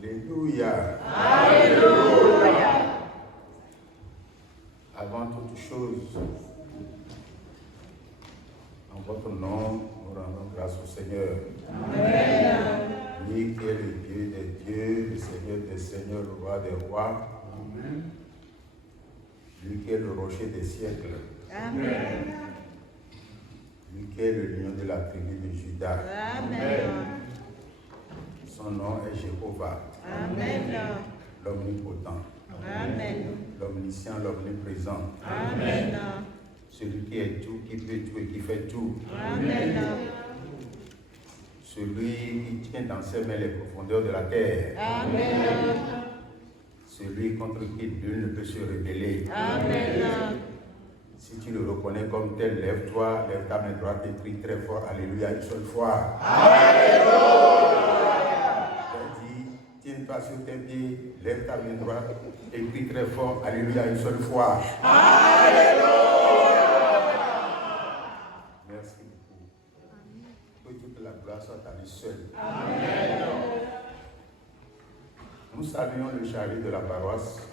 Alléluia. Alléluia. Avant toute chose, en votre nom, nous rendons grâce au Seigneur. Amen. Lui qui est le Dieu des dieux, le Seigneur des seigneurs, le roi des rois. Amen. Lui qui est le rocher des siècles. Amen. Lui qui est le lion de la tribu de Juda. Amen. Son nom est Jéhovah. Amen. L'omnipotent. Amen. L'omniscient, l'omniprésent. Amen. Celui qui est tout, qui peut tout et qui fait tout. Amen. Celui qui tient dans ses mains les profondeurs de la terre. Amen. Celui contre qui nul ne peut se rebeller. Amen. Si tu le reconnais comme tel, lève-toi, lève ta main droite et prie très fort. Alléluia, une seule fois. Alléluia. Tiens-toi sur tes pieds, lève ta main droite et prie très fort. Alléluia, une seule fois. Alléluia. Merci beaucoup. Que toute la gloire soit à lui seul. Amen. Nous saluons le chargé de la paroisse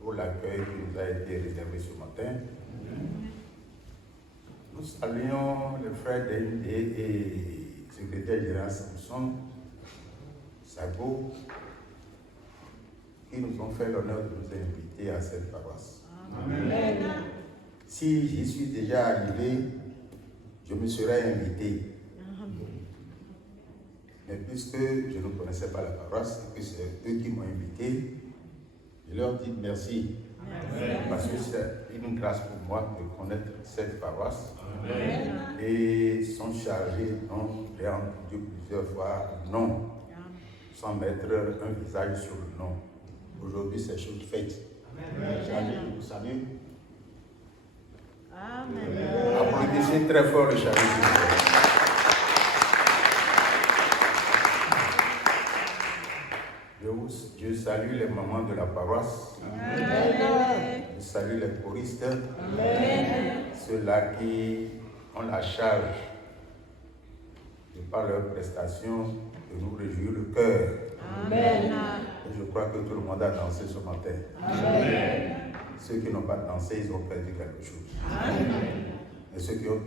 pour l'accueil qui nous a été réservé ce matin. Nous saluons le frère DND et secrétaire général Samson Sago qui nous ont fait l'honneur de nous inviter à cette paroisse. Amen. Si j'y suis déjà arrivé, je me serais invité. Mais puisque je ne connaissais pas la paroisse et que c'est eux qui m'ont invité, je leur dis merci. Amen. Parce que c'est une grâce pour moi de connaître cette paroisse. Amen. Et sont chargés, dont j'ai entendu plusieurs fois, non, sans mettre un visage sur le nom. Aujourd'hui, c'est chose faite. Amen. Vous savez. Amen. Applaudissez très fort le chargé. Je salue les mamans de la paroisse. Amen. Je salue les choristes. Amen. Ceux-là qui ont la charge, de par leurs prestations, de nous réjouir le cœur. Amen. Et je crois que tout le monde a dansé ce matin. Amen. Ceux qui n'ont pas dansé, ils ont perdu quelque chose. Amen. Et ceux qui ont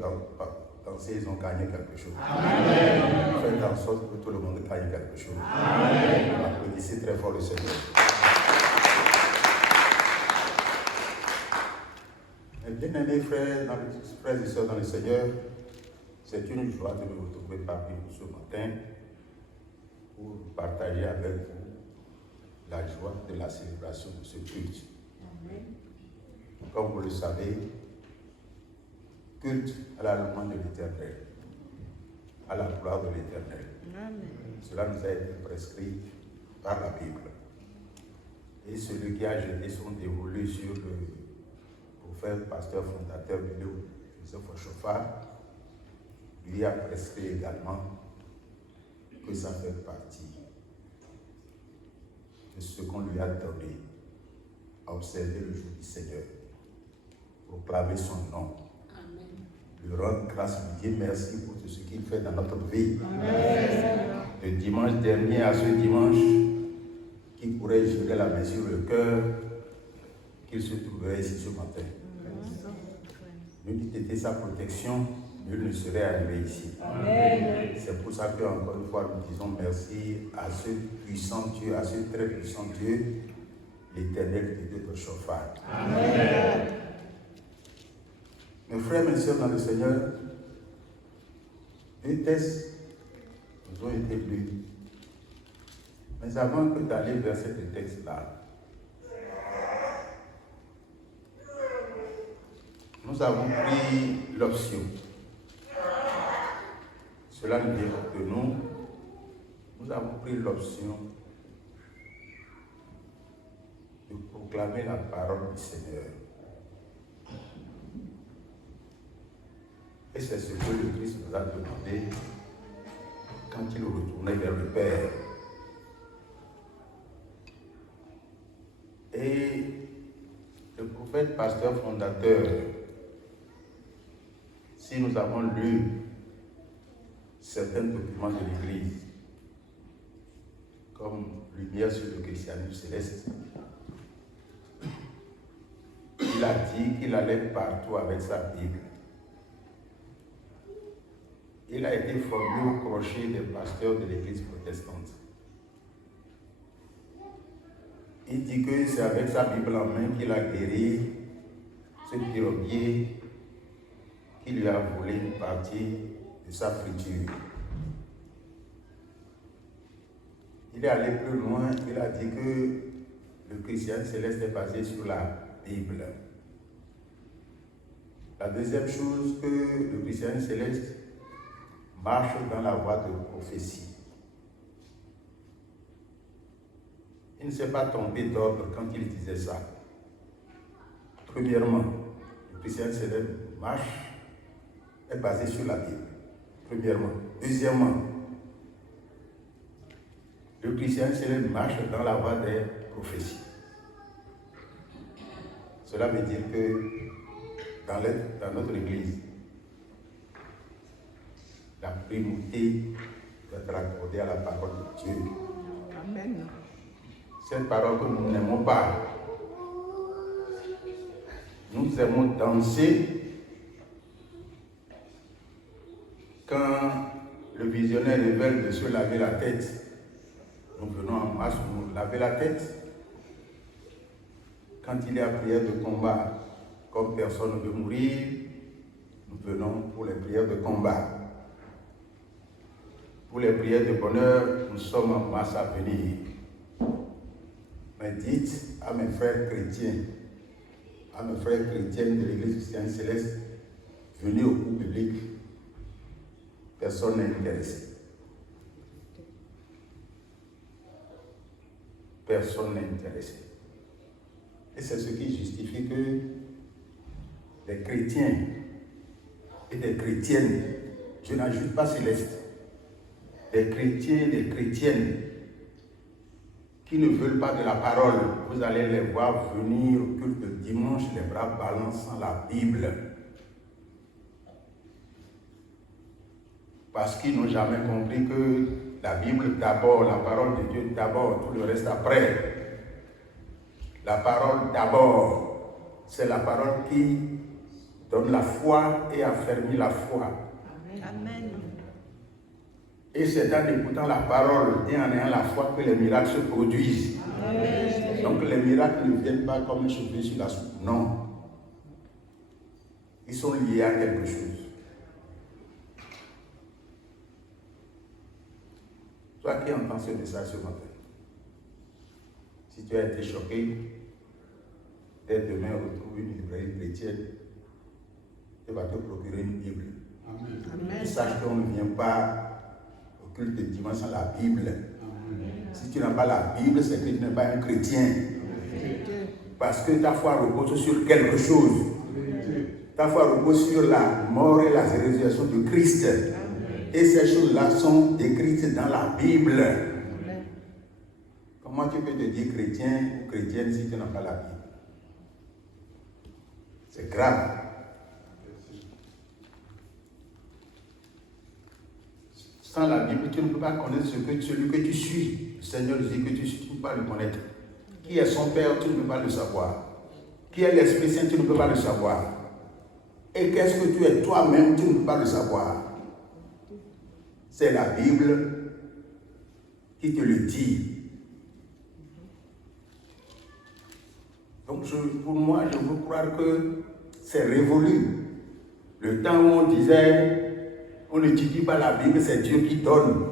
dansé, ils ont gagné quelque chose. Amen. Faites en sorte que tout le monde gagne quelque chose. Amen. Applaudissez très fort le Seigneur. Bien-aimés frères et sœurs dans le Seigneur, c'est une joie de nous retrouver parmi vous ce matin pour partager avec vous la joie de la célébration de ce culte. Amen. Comme vous le savez, culte à la louange de l'Éternel, à la gloire de l'Éternel. Cela nous a été prescrit par la Bible. Et celui qui a jeté son dévolu sur le prophète, pasteur, fondateur de Joseph Chauffard, lui a prescrit également que ça fait partie de ce qu'on lui a donné à observer le jour du Seigneur, proclamer son nom, lui rendre grâce, lui dire merci pour tout ce qu'il fait dans notre vie. Amen. Le dimanche dernier à ce dimanche, qui pourrait jurer la main sur le cœur, qu'il se trouverait ici ce matin. Nul n'eût été sa protection, nul ne serait arrivé ici. Amen. C'est pour ça qu'encore une fois, nous disons merci à ce puissant Dieu, à ce très puissant Dieu, l'Éternel de Dieu de Chauffard. Amen. Mes frères, mes sœurs dans le Seigneur, deux textes nous ont été lus. Mais avant que d'aller vers ces deux textes-là, nous avons pris l'option. Cela nous dit que nous avons pris l'option de proclamer la parole du Seigneur. Et c'est ce que le Christ nous a demandé quand il retournait vers le Père. Et le prophète, pasteur, fondateur, si nous avons lu certains documents de l'Église, comme lumière sur le christianisme céleste. Il a dit qu'il allait partout avec sa Bible. Il a été formé au crochet des pasteurs de l'église protestante. Il dit que c'est avec sa Bible en main qu'il a guéri ce piroguier qui lui a volé une partie de sa friture. Il est allé plus loin, il a dit que le christianisme céleste est basé sur la Bible. La deuxième chose, que le christianisme céleste marche dans la voie de prophétie. Il ne s'est pas trompé d'ordre quand il disait ça. Premièrement, le christianisme céleste est basé sur la Bible. Premièrement. Deuxièmement, le christianisme céleste marche dans la voie des prophéties. Cela veut dire que dans notre église, la primauté doit être accordée à la parole de Dieu. Amen. Cette parole que nous n'aimons pas. Nous aimons danser quand le visionnaire révèle de se laver la tête. Nous venons en masse nous laver la tête. Quand il y a prière de combat, comme personne ne veut mourir, nous venons pour les prières de combat. Pour les prières de bonheur, nous sommes en masse à venir. Mais dites à mes frères chrétiens, à mes frères chrétiennes de l'église christienne céleste, venez au cours public. Personne n'est intéressé. Personne n'est intéressé. Et c'est ce qui justifie que les chrétiens et des chrétiennes, je n'ajoute pas céleste, des chrétiens et des chrétiennes qui ne veulent pas de la parole, vous allez les voir venir au culte de dimanche, les bras balançant la Bible. Parce qu'ils n'ont jamais compris que la Bible d'abord, la parole de Dieu d'abord, tout le reste après. La parole d'abord, c'est la parole qui donne la foi et affermit la foi. Amen. Et c'est en écoutant la parole et en ayant la foi que les miracles se produisent. Amen. Donc les miracles ne viennent pas comme un cheveu sur la soupe. Non. Ils sont liés à quelque chose. Toi qui entends ce message ce matin, si tu as été choqué, dès demain retrouve une librairie chrétienne et va te procurer une Bible. Amen. Et sache qu'on ne vient pas au culte de dimanche sans la Bible. Amen. Si tu n'as pas la Bible, c'est que tu n'es pas un chrétien. Parce que ta foi repose sur quelque chose. Ta foi repose sur la mort et la résurrection de Christ. Et ces choses-là sont décrites dans la Bible. Comment tu peux te dire chrétien ou chrétienne si tu n'as pas la Bible? C'est grave. Sans la Bible, tu ne peux pas connaître celui que tu suis. Le Seigneur dit que tu ne peux pas le connaître. Qui est son Père, tu ne peux pas le savoir. Qui est l'Esprit Saint, tu ne peux pas le savoir. Et qu'est-ce que tu es toi-même, tu ne peux pas le savoir. C'est la Bible qui te le dit. Donc pour moi, je veux croire que c'est révolu. Le temps où on disait, on n'étudie pas la Bible, c'est Dieu qui donne.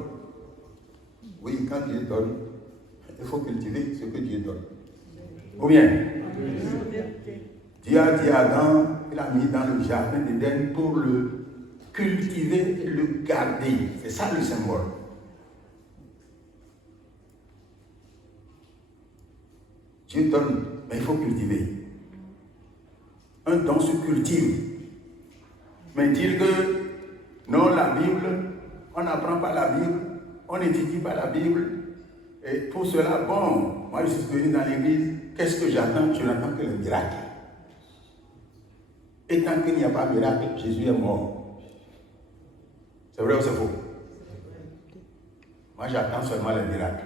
Oui, quand Dieu donne, il faut cultiver ce que Dieu donne. Ou bien, Dieu a dit à Adam, il a mis dans le jardin d'Éden pour le cultiver et le garder. C'est ça le symbole. Dieu donne, mais il faut cultiver. Un don se cultive. Mais dire que non, la Bible, on n'apprend pas la Bible, on n'étudie pas la Bible, et pour cela, bon, moi je suis venu dans l'église, qu'est-ce que j'attends? Je n'attends que le miracle. Et tant qu'il n'y a pas de miracle, Jésus est mort. C'est vrai ou c'est faux? Moi j'attends seulement le miracle.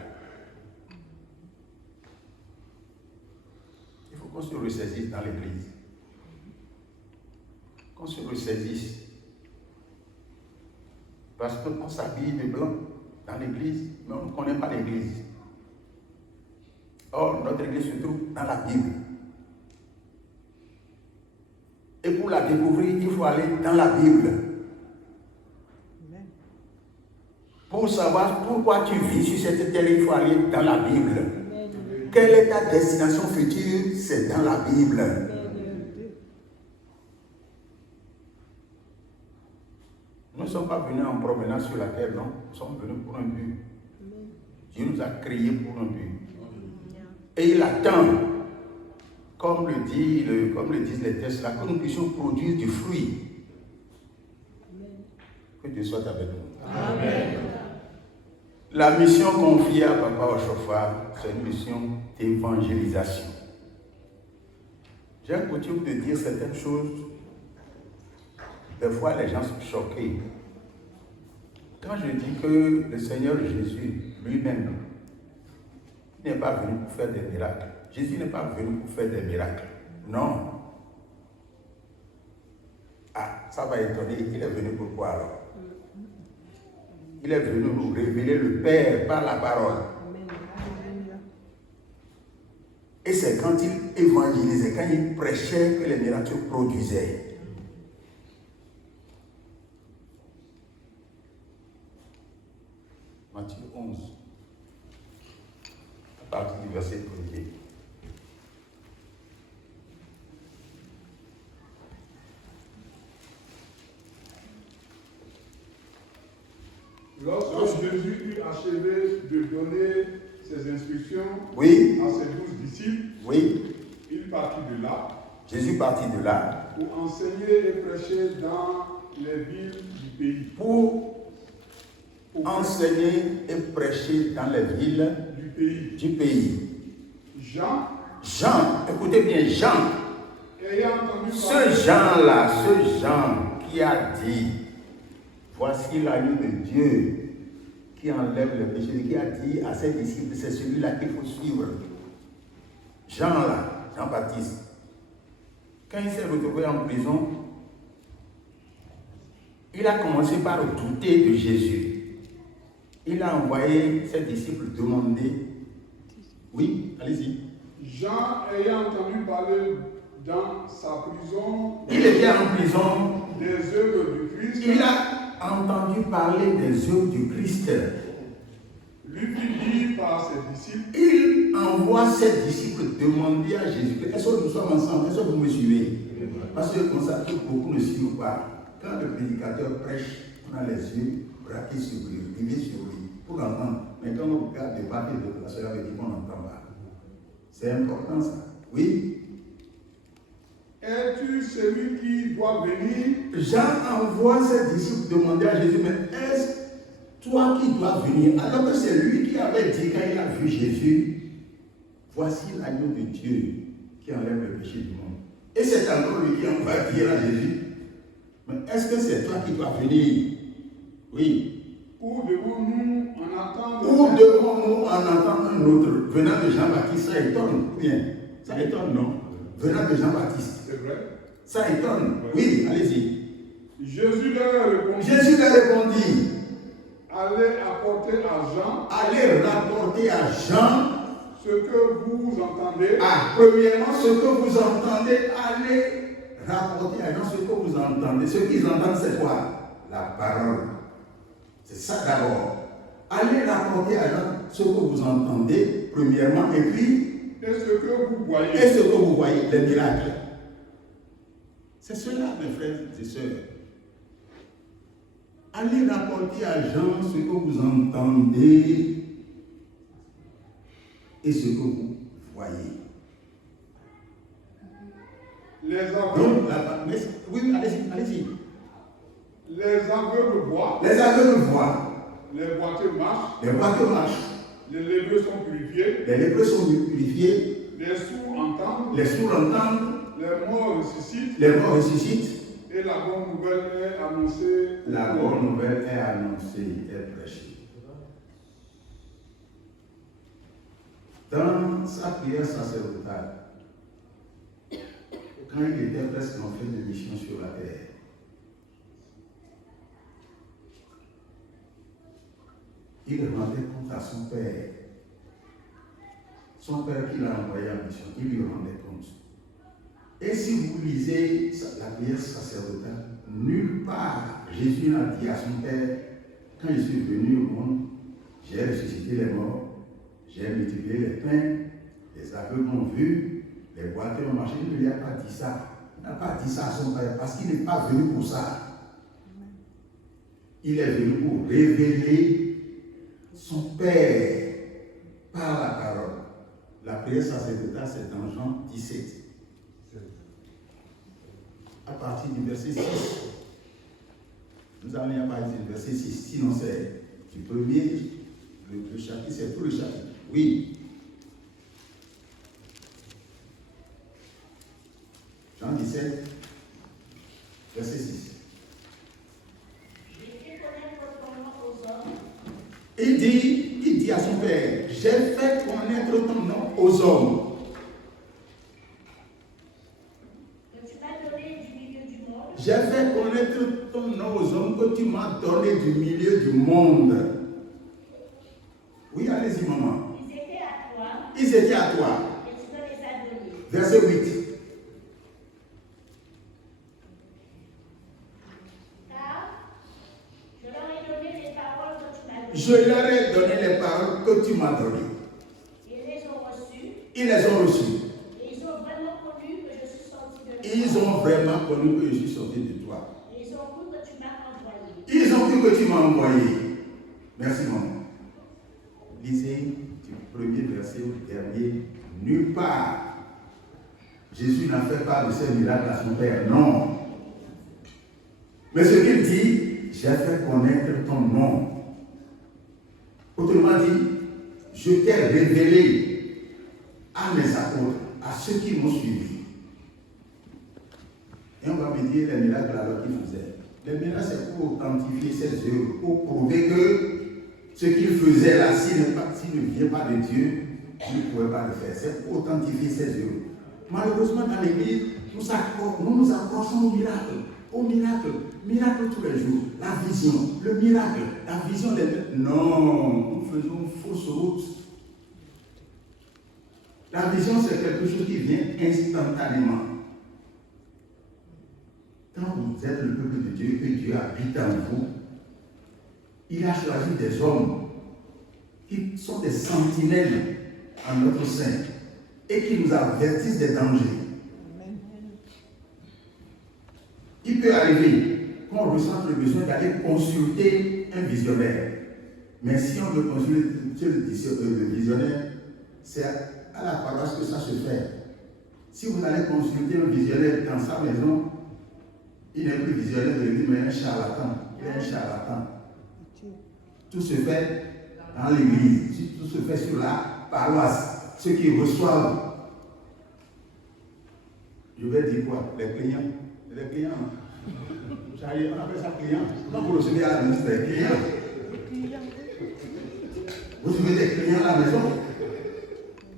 qu'on se ressaisisse dans l'église. Qu'on se ressaisisse. Parce qu'on s'habille de blanc dans l'église, mais on ne connaît pas l'église. Or, notre église se trouve dans la Bible. Et pour la découvrir, il faut aller dans la Bible. Pour savoir pourquoi tu vis sur cette terre, il faut aller dans la Bible. Quelle est ta destination future? C'est dans la Bible. Nous ne sommes pas venus en promenade sur la terre, non. Nous sommes venus pour un but. Dieu nous a créés pour un but. Et il attend, comme le disent les textes là, que nous puissions produire du fruit. Que Dieu soit avec nous. Amen. La mission confiée à Papa Ochofa, c'est une mission d'évangélisation. J'ai coutume de dire certaines choses. Des fois, les gens sont choqués. Quand je dis que le Seigneur Jésus lui-même n'est pas venu pour faire des miracles. Jésus n'est pas venu pour faire des miracles. Non. Ah, ça va étonner. Il est venu pour quoi alors? Il est venu nous révéler le Père par la parole. Et c'est quand il évangélisait, quand il prêchait, que les miracles se produisaient. Matthieu 11, à partir du verset 1er. Lorsque Jésus eut achevé de donner ses instructions Oui. à ses 12 disciples, Oui. il partit de là Jésus partit de là pour enseigner et prêcher dans les villes du pays. pour enseigner et prêcher dans les villes du pays. Jean, Écoutez bien, Jean, ayant entendu ce Jean qui a dit, voici l'agneau de Dieu qui enlève le péché, qui a dit à ses disciples, c'est celui-là qu'il faut suivre. Jean-Baptiste, quand il s'est retrouvé en prison, il a commencé par douter de Jésus. Il a envoyé ses disciples demander. Oui, allez-y. Jean, ayant entendu parler dans sa prison, Il était en prison. des œuvres du Christ, Il a entendu parler des œuvres du Christ. lui fit dire par ses disciples, Il envoie ses disciples demander à Jésus. Est-ce que nous sommes ensemble? Est-ce que vous me suivez? Parce que comme ça, beaucoup ne suivent pas. Quand le prédicateur prêche, on a les yeux braqués sur lui, rivés sur lui, pour entendre. Mais quand on regarde de part et d'autre, cela veut dire qu'on n'entend pas. C'est important ça. Oui. es-tu celui qui doit venir? Jean envoie ses disciples demander à Jésus, mais est-ce toi qui dois venir? Alors que c'est lui qui avait dit quand il a vu Jésus, voici l'agneau de Dieu qui enlève le péché du monde. Et c'est encore lui qui va dire à Jésus, mais est-ce que c'est toi qui dois venir? Oui. Ou devons-nous en attendre? Ou devons-nous en entendre un autre? Venant de Jean-Baptiste, ça étonne. Bien. Ça étonne, non? Venant de Jean-Baptiste. C'est vrai. Ça étonne. Oui, allez-y. Jésus leur répondit, allez apporter à Jean allez rapporter à Jean ce que vous entendez. Premièrement, ce que vous entendez, allez rapporter à Jean ce que vous entendez. Ce qu'ils entendent, c'est quoi? La parole. C'est ça d'abord. Allez rapporter à Jean ce que vous entendez, premièrement, et puis et ce que vous voyez. Et ce que vous voyez, les miracles. C'est cela, mes frères et sœurs. Allez rapporter à Jean ce que vous entendez et ce que vous voyez. Les aveugles. Oui, allez-y. Les aveugles voient. Les aveugles voient. Les boiteux marchent. Les boiteux marchent. Les lépreux sont purifiés. Les lépreux sont purifiés. Les sourds entendent. Les sourds entendent. Les morts ressuscitent. Les morts ressuscitent. Et la bonne nouvelle est annoncée. La bonne nouvelle est annoncée, est prêchée. Dans sa prière sacerdotale, quand il était presque en fin de mission sur la terre, il rendait compte à son père. Son père qui l'a envoyé en mission, il lui rendait compte. Et si vous lisez la prière sacerdotale, nulle part Jésus n'a dit à son père, quand je suis venu au monde, j'ai ressuscité les morts, j'ai multiplié les pains, les aveugles m'ont vu, les boiteux ont marché. Il ne lui a pas dit ça. Il n'a pas dit ça à son père parce qu'il n'est pas venu pour ça. Il est venu pour révéler son Père par la parole. La prière sacerdotale, c'est dans Jean 17. À partir du verset 6. Nous allons y partir du verset 6. Sinon, c'est du premier, le chapitre, c'est tout le chapitre. Oui. Jean 17, verset 6. Il dit à son père, j'ai fait connaître ton nom aux hommes. J'ai fait connaître ton nom aux hommes que tu m'as donné du milieu du monde. Oui, allez-y, maman. Ils étaient à toi. Et tu dois les adonner. Verset 8. Je leur ai donné les paroles que tu m'as données. Ils les ont reçues. Ils les ont reçues. Et ils ont vraiment connu que je suis sorti de toi. Ils ont vraiment connu que je suis sorti de toi. Et ils ont cru que tu m'as envoyé. Ils ont cru que tu m'as envoyé. Merci, maman. Lisez du premier verset au dernier. Nulle part, Jésus n'a fait part de ces miracles à son Père. Non. Mais ce qu'il dit, j'ai fait connaître ton nom. Autrement dit, je t'ai révélé à mes apôtres, à ceux qui m'ont suivi. Et on va me dire les miracles alors qu'il faisait. Les miracles, c'est pour authentifier ses œuvres, pour prouver que ce qu'il faisait là, s'il ne vient pas de Dieu, il ne pouvait pas le faire. C'est pour authentifier ses œuvres. Malheureusement, dans l'église, nous nous approchons au miracle. Au miracle, miracle tous les jours, la vision, le miracle, la vision des... Non, nous faisons une fausse route. La vision, c'est quelque chose qui vient instantanément. Quand vous êtes le peuple de Dieu, que Dieu habite en vous, il a choisi des hommes qui sont des sentinelles en notre sein et qui nous avertissent des dangers. Il peut arriver qu'on ressente le besoin d'aller consulter un visionnaire. Mais si on veut consulter le visionnaire, c'est à la paroisse que ça se fait. Si vous allez consulter un visionnaire dans sa maison, il n'est plus visionnaire de lui, mais un charlatan. Il est un charlatan. Tout se fait dans l'église, tout se fait sur la paroisse. Ceux qui reçoivent, je vais dire quoi? Les clients. Les clients. On appelle ça client. Quand vous recevez à la maison, c'est des clients. Vous recevez des clients à la maison.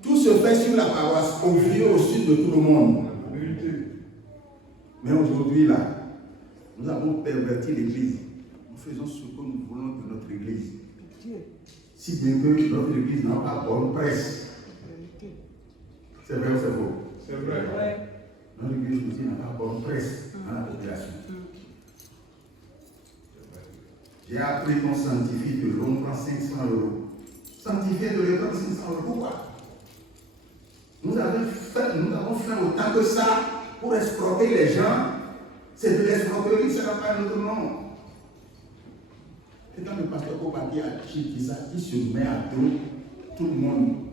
Tout se fait sur la paroisse, au vu au sud de tout le monde. Mais aujourd'hui, là, nous avons perverti l'église. Nous faisons ce que nous voulons de notre église. Si bien que notre église n'a pas bonne presse. C'est vrai ou c'est faux? C'est vrai. Notre église aussi n'a pas bonne presse dans la population. J'ai appris qu'on sanctifie de l'homme prend 500 €. Sanctifier de l'homme 500 €, pourquoi? Nous avons fait autant que ça pour escroquer les gens. C'est de l'escroquerie, ça n'a pas un autre nom. Et quand le pasteur Kobaki a dit ça, il se met à dos tout le monde.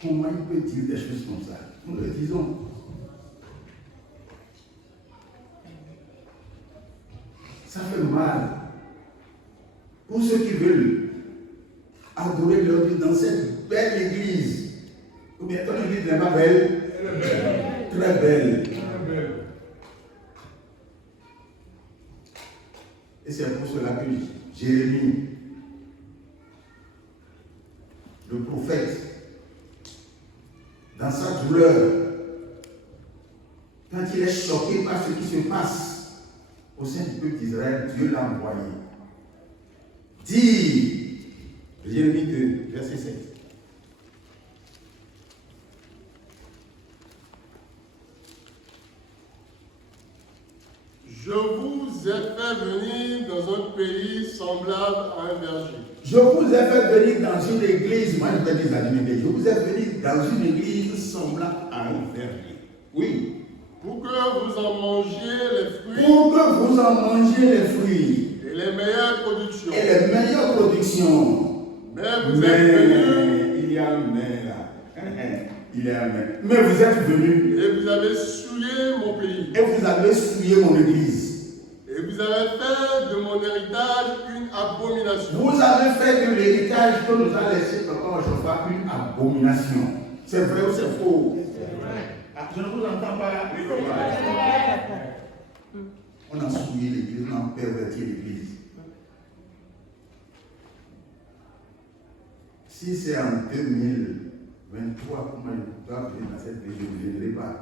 Comment il peut dire des choses comme ça? Nous le disons. Ça fait mal. Pour ceux qui veulent adorer leur Dieu dans cette belle église. Ou bien ton église n'est pas belle? Elle est belle. Très belle. Très belle. Et c'est pour cela que Jérémie, le prophète, dans sa douleur, choqué par ce qui se passe au sein du peuple d'Israël. Dieu l'a envoyé. Dit, Jérémie 2, verset 7. Je vous ai fait venir dans un pays semblable à un verger. Je vous ai fait venir dans une église, moi je vais dire la divinité, je vous ai fait venir dans une église semblable à un verger. Oui. Pour que vous en mangiez les fruits. Pour que vous en mangiez les fruits. Et les meilleures productions. Et les meilleures productions. Mais vous êtes venus. Il y a un mais là. Il y a un mais. Mais vous êtes venus. Et vous avez souillé mon pays. Et vous avez souillé mon église. Et vous avez fait de mon héritage une abomination. Vous avez fait de l'héritage que nous a laissé Papa Joshua une abomination. C'est vrai ou c'est faux? Ah, je ne vous entends pas. On a souillé l'église, on a perverti l'église. Si c'est en 2023, comment je dois venir dans cette église, je ne viendrai pas.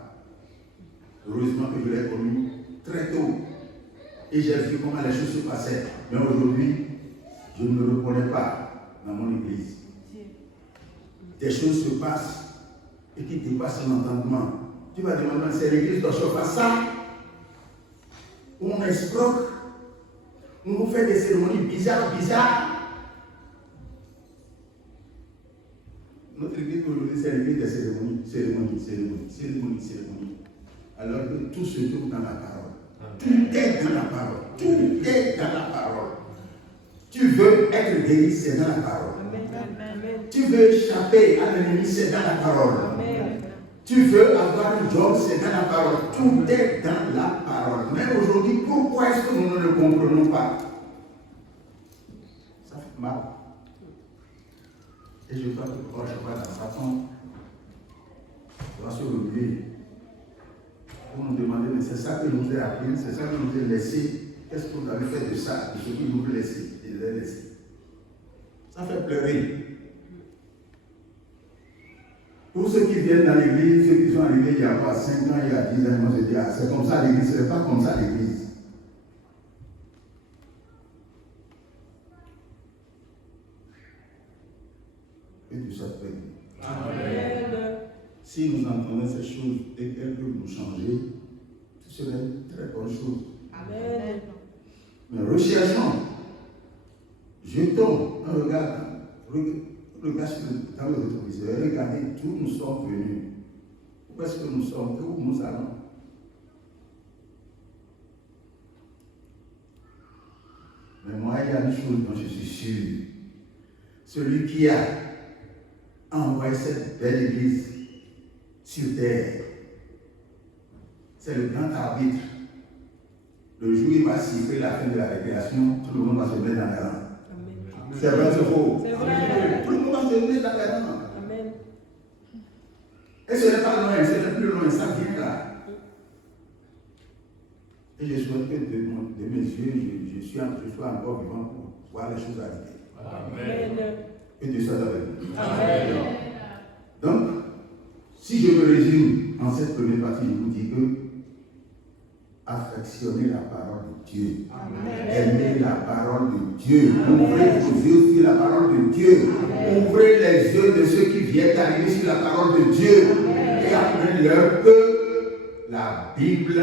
Heureusement que je l'ai connu très tôt. Et j'ai vu comment les choses se passaient. Mais aujourd'hui, je ne me reconnais pas dans mon église. Des choses se passent et qui dépassent l'entendement. Tu vas demander, c'est l'église dont je fais ça. Où on escroque. Où on fait des cérémonies bizarres. Notre église aujourd'hui, c'est l'église des cérémonies. Alors que tout se trouve dans la parole. Tout est dans la parole. Tout est dans la parole. Tu veux être guéri, c'est dans la parole. Amen. Tu veux échapper à l'ennemi, c'est dans la parole. Amen. Tu veux avoir un job, c'est dans la parole. Tout est dans la parole. Mais aujourd'hui, pourquoi est-ce que nous ne le comprenons pas? Ça fait mal. Et je crois que quand je vois dans sa tombe, on va se relever pour nous demander, mais c'est ça que nous a appris, c'est ça que nous a laissé. Qu'est-ce que vous avez fait de ça, de ce qu'il nous a laissé? Il l'a laissé. Ça fait pleurer. Pour ceux qui viennent dans l'église, ceux qui sont arrivés il y a pas 5 ans, il y a 10 ans, on se dit, ah, c'est comme ça l'église, ce n'est pas comme ça l'église. Et Dieu soit béni. Amen. Si nous entendons ces choses et qu'elles peuvent nous changer, ce serait une très bonne chose. Amen. Mais recherchons, jetons un regard dans le rétroviseur, regardez d'où nous sommes venus. Où est-ce que nous sommes et où nous allons? Mais moi, il y a une chose dont je suis sûr. Celui qui a envoyé cette belle église sur terre, c'est le grand arbitre. Le jour où il va siffler la fin de la récréation, tout le monde va se mettre dans les rangs. C'est vrai, c'est faux. C'est vrai. Tout le monde va se mettre dans les rangs. Amen. Et ce n'est pas loin, ce n'est plus loin, ça vient là. Et je souhaite que de mes yeux, je sois encore vivant pour voir les choses arriver. Amen. Que Dieu soit avec nous. Amen. Donc, si je me résume en cette première partie, je vous dis que affectionner la parole de Dieu. Amen. Aimer la parole de Dieu. Ouvrez vos yeux sur la parole de Dieu. Ouvrez les yeux de ceux qui viennent d'arriver sur la parole de Dieu. Et apprenez-leur que la Bible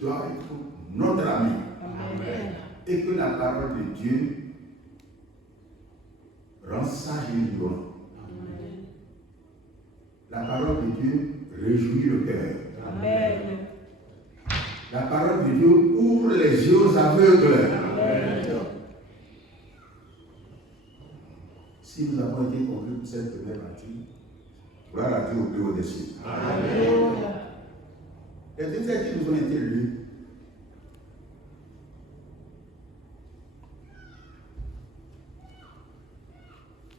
doit être notre ami. Amen. Et que la parole de Dieu rend sage et libre. La parole de Dieu réjouit le cœur. Amen. La parole de Dieu ouvre les yeux aux aveugles. Amen. Si nous avons été conduits pour cette première partie, gloire à Dieu au plus haut des cieux. Amen. Les deux textes qui nous ont été lus,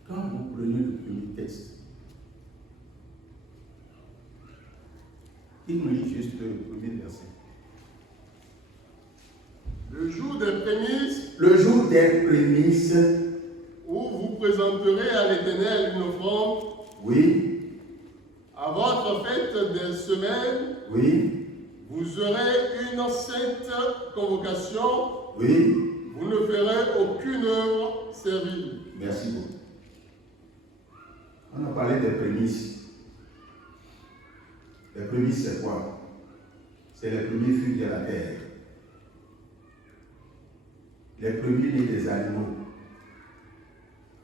quand vous prenez le premier texte, il nous lit juste le premier verset. Le jour des prémices, Le jour des prémices, où vous présenterez à l'Éternel une offrande oui, à À votre fête des semaines, Oui, vous aurez une sainte convocation. oui. Vous ne ferez aucune œuvre servile. Merci beaucoup. On a parlé des prémices. Les prémices, c'est quoi? C'est les premiers fruits de la terre. Les premiers nés des animaux.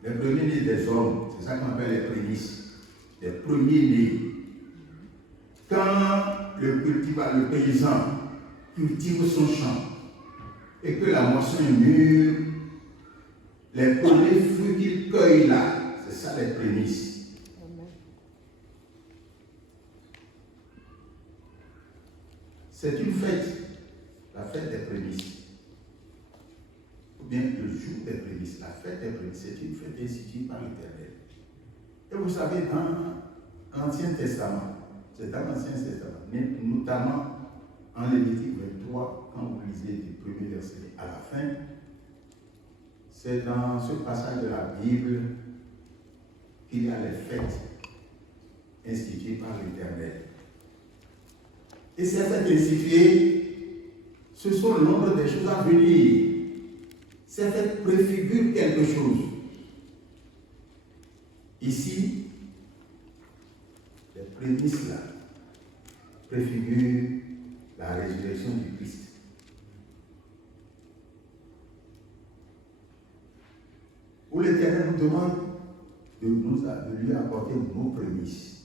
Les premiers nés des hommes. C'est ça qu'on appelle les prémices. Les premiers nés. Quand le paysan cultive son champ et que la moisson est mûre, les premiers fruits qu'il cueille là, c'est ça les prémices. C'est une fête, la fête des prémices. Ou bien le jour des prémices, la fête des prémices, c'est une fête instituée par l'Éternel. Et vous savez, dans l'Ancien Testament, c'est dans l'Ancien Testament, notamment en Lévitique 23, quand vous lisez les premiers versets à la fin, c'est dans ce passage de la Bible qu'il y a les fêtes instituées par l'Éternel. Et ces fêtes instituées, ce sont l'ombre des choses à venir. Ces fêtes préfigurent quelque chose. Ici, les prémices là préfigurent la résurrection du Christ. Où l'Éternel nous demande de lui apporter nos prémices.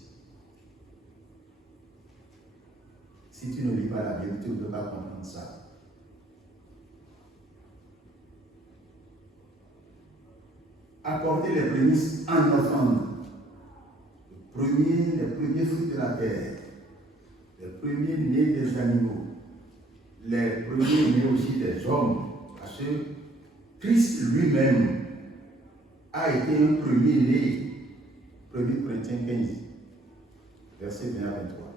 Si tu ne lis pas la Bible, tu ne peux pas comprendre ça. Apporter les prémices en offrande. Les premiers fruits de la terre. Les premiers nés des animaux. Les premiers nés aussi des hommes. Parce que Christ lui-même a été un premier né. 1 Corinthiens 15, verset 20 à 23.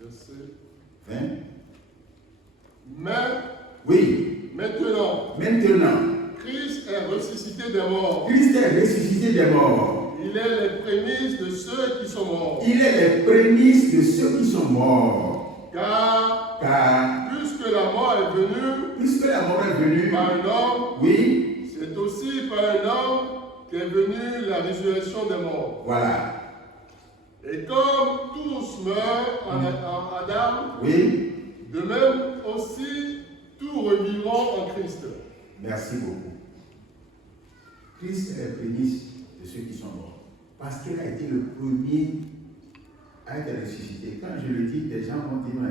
Verset 20. Mais Oui. maintenant, Christ est ressuscité des morts. Christ est ressuscité des morts. Il est les prémices de ceux qui sont morts. Il est les prémices de ceux qui sont morts. Car puisque la mort est venue par un homme, oui, c'est aussi par un homme qu'est venue la résurrection des morts. Voilà. Et comme tous meurent en Adam, Oui. de même aussi tous revivront en Christ. Merci beaucoup. Christ est les prémices de ceux qui sont morts. Parce qu'il a été le premier à être ressuscité. Quand je le dis, des gens vont dire, mais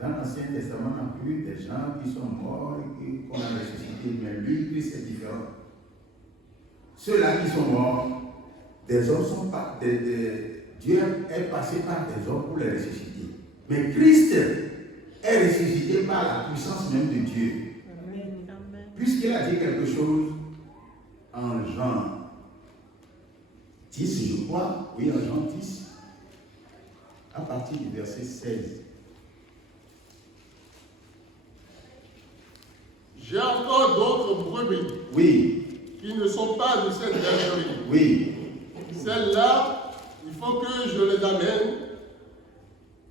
dans l'Ancien Testament, on a vu des gens qui sont morts et qu'on a ressuscité. Mais lui, Christ est différent. Ceux-là qui sont morts, des hommes sont pas. Dieu est passé par des hommes pour les ressusciter. Mais Christ est ressuscité par la puissance même de Dieu. Puisqu'il a dit quelque chose en Jean 10, je crois, oui, en Jean 10, à partir du verset 16. J'ai encore d'autres brebis Oui, qui ne sont pas de cette bergerie. oui, Celles-là, il faut que je les amène.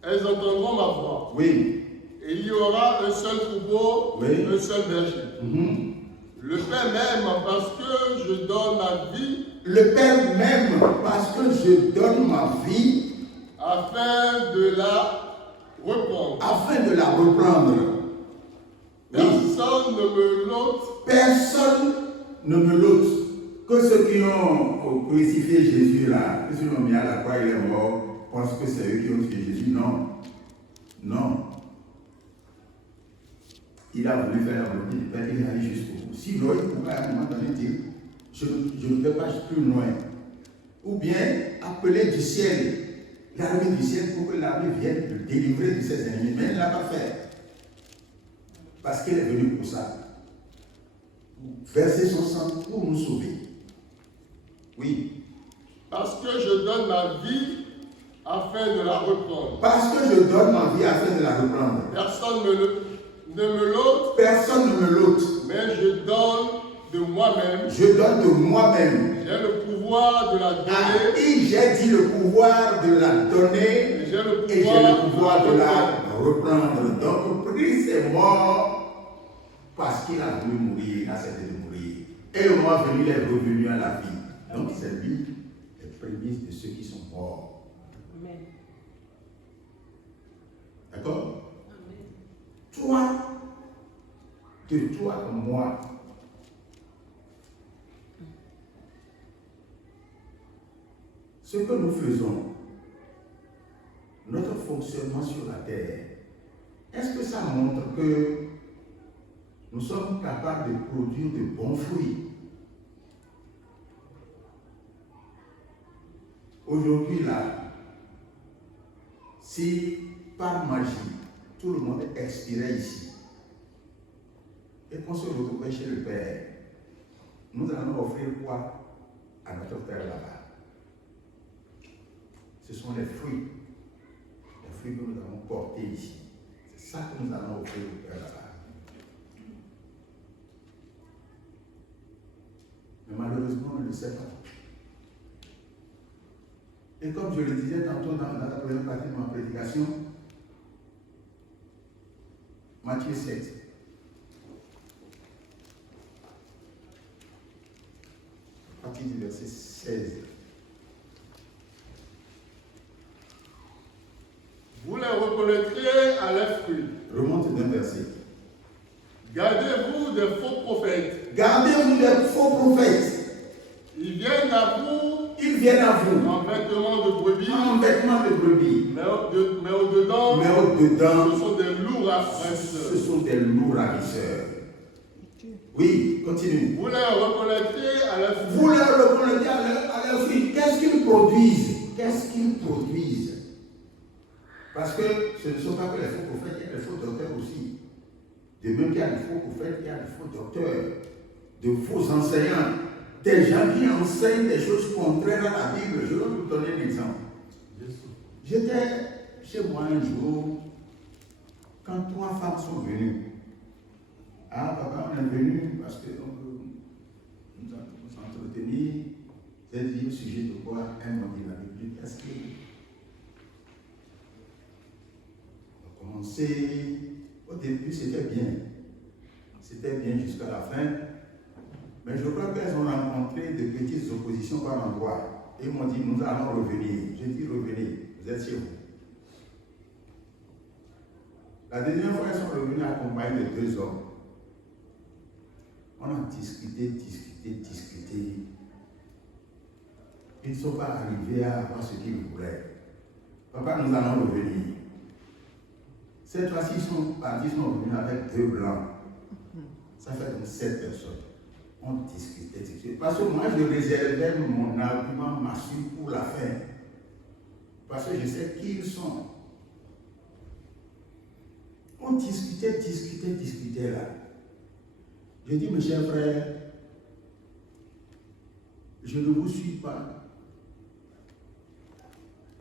Elles entendront ma voix. oui. Et il y aura un seul troupeau, Oui. un seul berger. Mhm. Le Père m'aime parce que je donne ma vie Le Père m'aime parce que je donne ma vie afin de la reprendre. afin de la reprendre. Oui. Personne ne me l'ôte. Personne ne me l'ôte. Que ceux qui ont crucifié Jésus là, que ceux qui l'ont mis à la croix, il est mort, pensent que c'est eux qui ont tué Jésus. Non. Non. Il a voulu faire la volonté du Père, il est allé jusqu'au bout. Sinon, il pourrait à un moment donné dire, je ne vais pas plus loin. Ou bien appeler du ciel, l'armée du ciel pour que l'armée vienne le délivrer de ses ennemis. Mais il ne l'a pas fait. Parce qu'il est venu pour ça. Verser son sang pour nous sauver. Oui. Parce que je donne ma vie afin de la reprendre. Parce que je donne ma vie afin de la reprendre. Personne ne me l'ôte, Personne ne me l'ôte. mais je donne de moi-même. Je donne de moi-même. J'ai le pouvoir de la Ah, donner et j'ai dit le pouvoir de la donner et j'ai le et j'ai le pouvoir de reprendre. la reprendre. Donc Christ est mort parce qu'il a voulu mourir, il a accepté de mourir. Et le moment venu, il est revenu à la vie. Donc c'est lui les prémices de ceux qui sont morts. Amen. D'accord? Toi, de toi comme moi, ce que nous faisons, notre fonctionnement sur la terre, est-ce que ça montre que nous sommes capables de produire de bons fruits? Aujourd'hui, là, si par magie, tout le monde expirait ici, et qu'on se retrouvait chez le Père, nous allons offrir quoi à notre Père là-bas? Ce sont les fruits que nous allons porter ici. C'est ça que nous allons offrir au Père là-bas. Mais malheureusement, on ne le sait pas. Et comme je le disais tantôt dans la première partie de ma prédication, Matthieu 7. À partir du verset 16. Vous les reconnaîtrez à leurs fruits. Remonte d'un verset. Gardez-vous des faux prophètes. Gardez-vous des faux prophètes. Ils viennent à vous Ils viennent à vous en vêtements de brebis, en vêtements de brebis. mais au-dedans, Mais au-dedans, ce sont des loups ce ravisseurs. sont des loups ravisseurs. Oui, continue. Vous les reconnaîtrez à leurs fruits. Vous leur reconnaissez à leurs fruits. Qu'est-ce qu'ils produisent? Qu'est-ce qu'ils produisent? Parce que ce ne sont pas que les faux prophètes, il y a des faux docteurs aussi. De même qu'il y a des faux prophètes, il y a des faux docteurs, de faux enseignants, des gens qui enseignent des choses contraires à la Bible. Je vais vous donner un exemple. J'étais chez moi un jour, quand 3 femmes sont venues. Ah, papa, on est venu parce qu'on veut nous entretenir. J'ai dit au sujet de quoi? Elles m'ont dit la Bible. Est-ce que on a commencé? Au début, c'était bien. C'était bien jusqu'à la fin. Mais je crois qu'elles ont rencontré de petites oppositions par endroit. Et ils m'ont dit, nous allons revenir. J'ai dit, revenez, vous êtes chez vous. La deuxième fois, elles sont revenues accompagnées de 2 hommes. On a discuté. Ils ne sont pas arrivés à avoir ce qu'ils voulaient. Papa, nous allons revenir. Cette fois-ci, ils sont partis, ils sont revenus avec 2 blancs. Ça fait donc 7 personnes. On discutait. Parce que moi, je réservais mon argument massif pour la fin. Parce que je sais qui ils sont. On discutait là. Je dis, mes chers frères, je ne vous suis pas.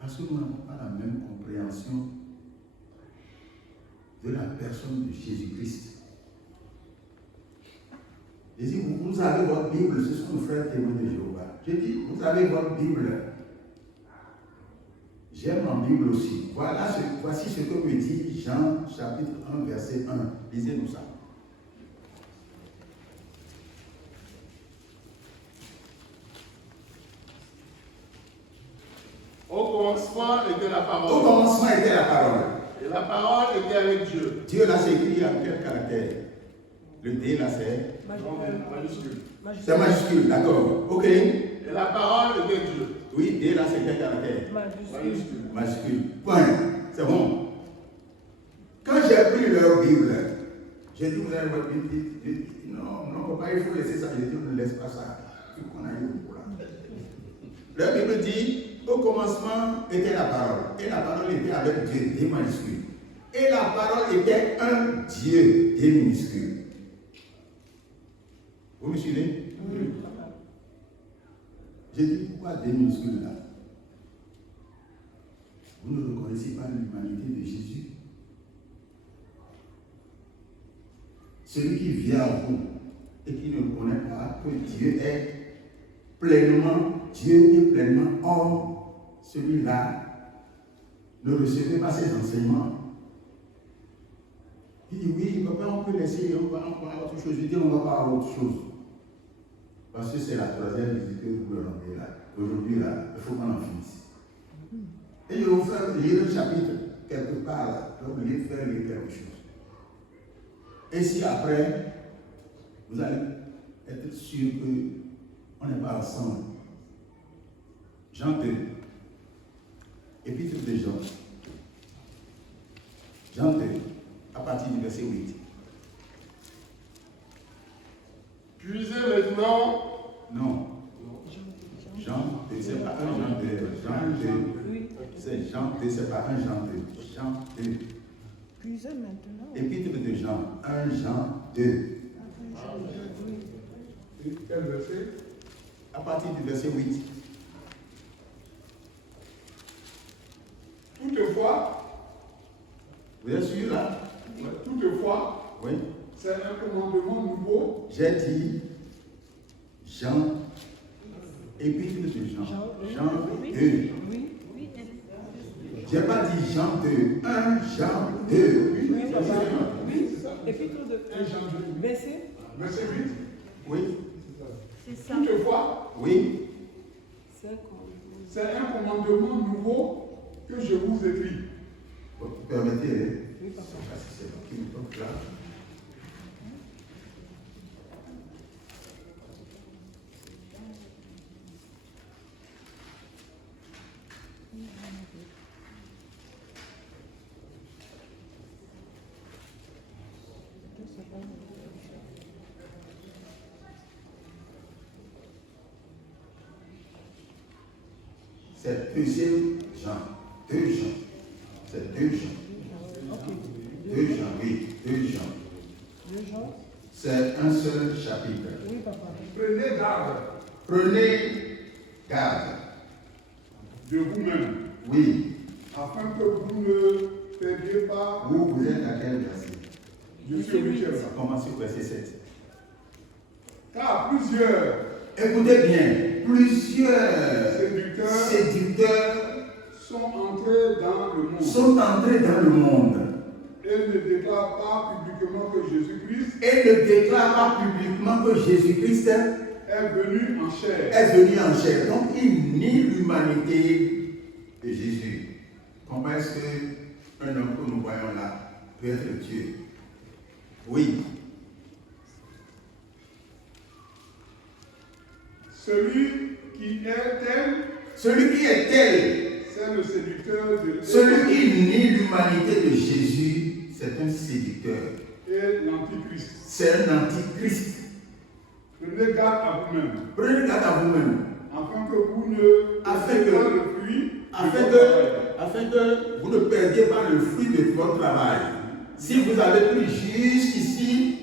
Parce que nous n'avons pas la même compréhension de la personne de Jésus-Christ. Je dis, vous avez votre Bible, ce sont nos frères témoins de Jéhovah. Je dis, vous avez votre Bible. J'aime ma Bible aussi. Voici ce que me dit Jean, chapitre 1, verset 1. Lisez-nous ça. Au commencement était la Au parole. commencement était la parole. Et la parole était avec Dieu. Dieu là, c'est écrit en quel caractère? Le D là, c'est Majuscule. c'est majuscule, d'accord. Ok. Et la parole était Dieu. Oui, D là, c'est quel caractère? Majuscule. Majuscule. Point. C'est bon. Quand j'ai pris leur Bible, j'ai dit, vous avez votre Bible? J'ai dit, non, papa, il faut laisser ça. J'ai dit, on ne laisse pas ça. Il faut qu'on aille au bout là. Leur Bible dit, au commencement était la parole. Et la parole était avec Dieu, D majuscule. Et la parole était un Dieu, D minuscule. Vous me suivez? Oui. J'ai dit, pourquoi D minuscule là? Vous ne reconnaissez pas l'humanité de Jésus? celui qui vient à vous et qui ne connaît pas que Dieu est pleinement Dieu et pleinement homme, celui-là, ne recevez pas ses enseignements. Il dit oui, papa, on peut laisser, on va à autre chose. Je dis on va pas à autre chose. Parce que c'est la troisième visite que vous pouvez remplir là. Aujourd'hui, là, il faut qu'on en finisse. Et je vais vous faire lire un chapitre quelque part là. Donc, vous allez faire lire quelque chose. Et si après, vous allez être sûr qu'on n'est pas ensemble. Jean 2, épître de Jean. Jean 2, à partir du verset 8. Puisez maintenant. Non. Jean 2, c'est pas un Jean 2. Jean 2. C'est Jean 2, c'est pas un Jean 2. Jean 2. Puisez maintenant. Épître de Jean, 1 Jean 2. Et quel verset? À partir du verset 8. Toutefois, Vous êtes sûr là? toutefois, Oui. c'est un commandement nouveau. J'ai dit Jean, épître de Jean. Jean 2. J'ai pas dit Jean 2. 1 Jean 2. Oui, papa. Oui, C'est ça. épître de 1 Jean 2. verset. Verset 8. Oui. C'est ça. Toutefois, Oui. c'est un commandement nouveau que je vous écris. Vous permettez, Oui, papa. parce que c'est moi qui me toque là. C'est deuxième Jean. 2 Jean. C'est 2 Jean. 2 Jean, oui. 2 Jean. Le Jean. C'est un seul chapitre. Oui, papa. Prenez garde Prenez garde. de vous-même, Oui. afin que vous ne perdiez pas. Vous êtes à quel verset? Je suis au 8e. Commencez au verset 7. Car plusieurs Écoutez bien. Plusieurs séducteurs sont entrés dans le monde sont entrés dans le monde et ne déclarent pas publiquement que Jésus-Christ et ne déclarent pas publiquement que Jésus-Christ est venu en chair. est venu en chair. Donc, il nie l'humanité de Jésus. Comment est-ce qu'un homme que nous voyons là peut être Dieu? Oui. Celui qui est tel, Celui qui est tel, c'est le séducteur de celui qui nie l'humanité de Jésus, c'est un séducteur. et l'antichrist. C'est un antichrist. Prenez garde à vous-même, Prenez garde à vous-même, afin que vous ne Afin perdiez que- pas le fruit de afin votre que, travail. afin que vous ne perdiez pas le fruit de votre travail. Si vous avez pris jusqu'ici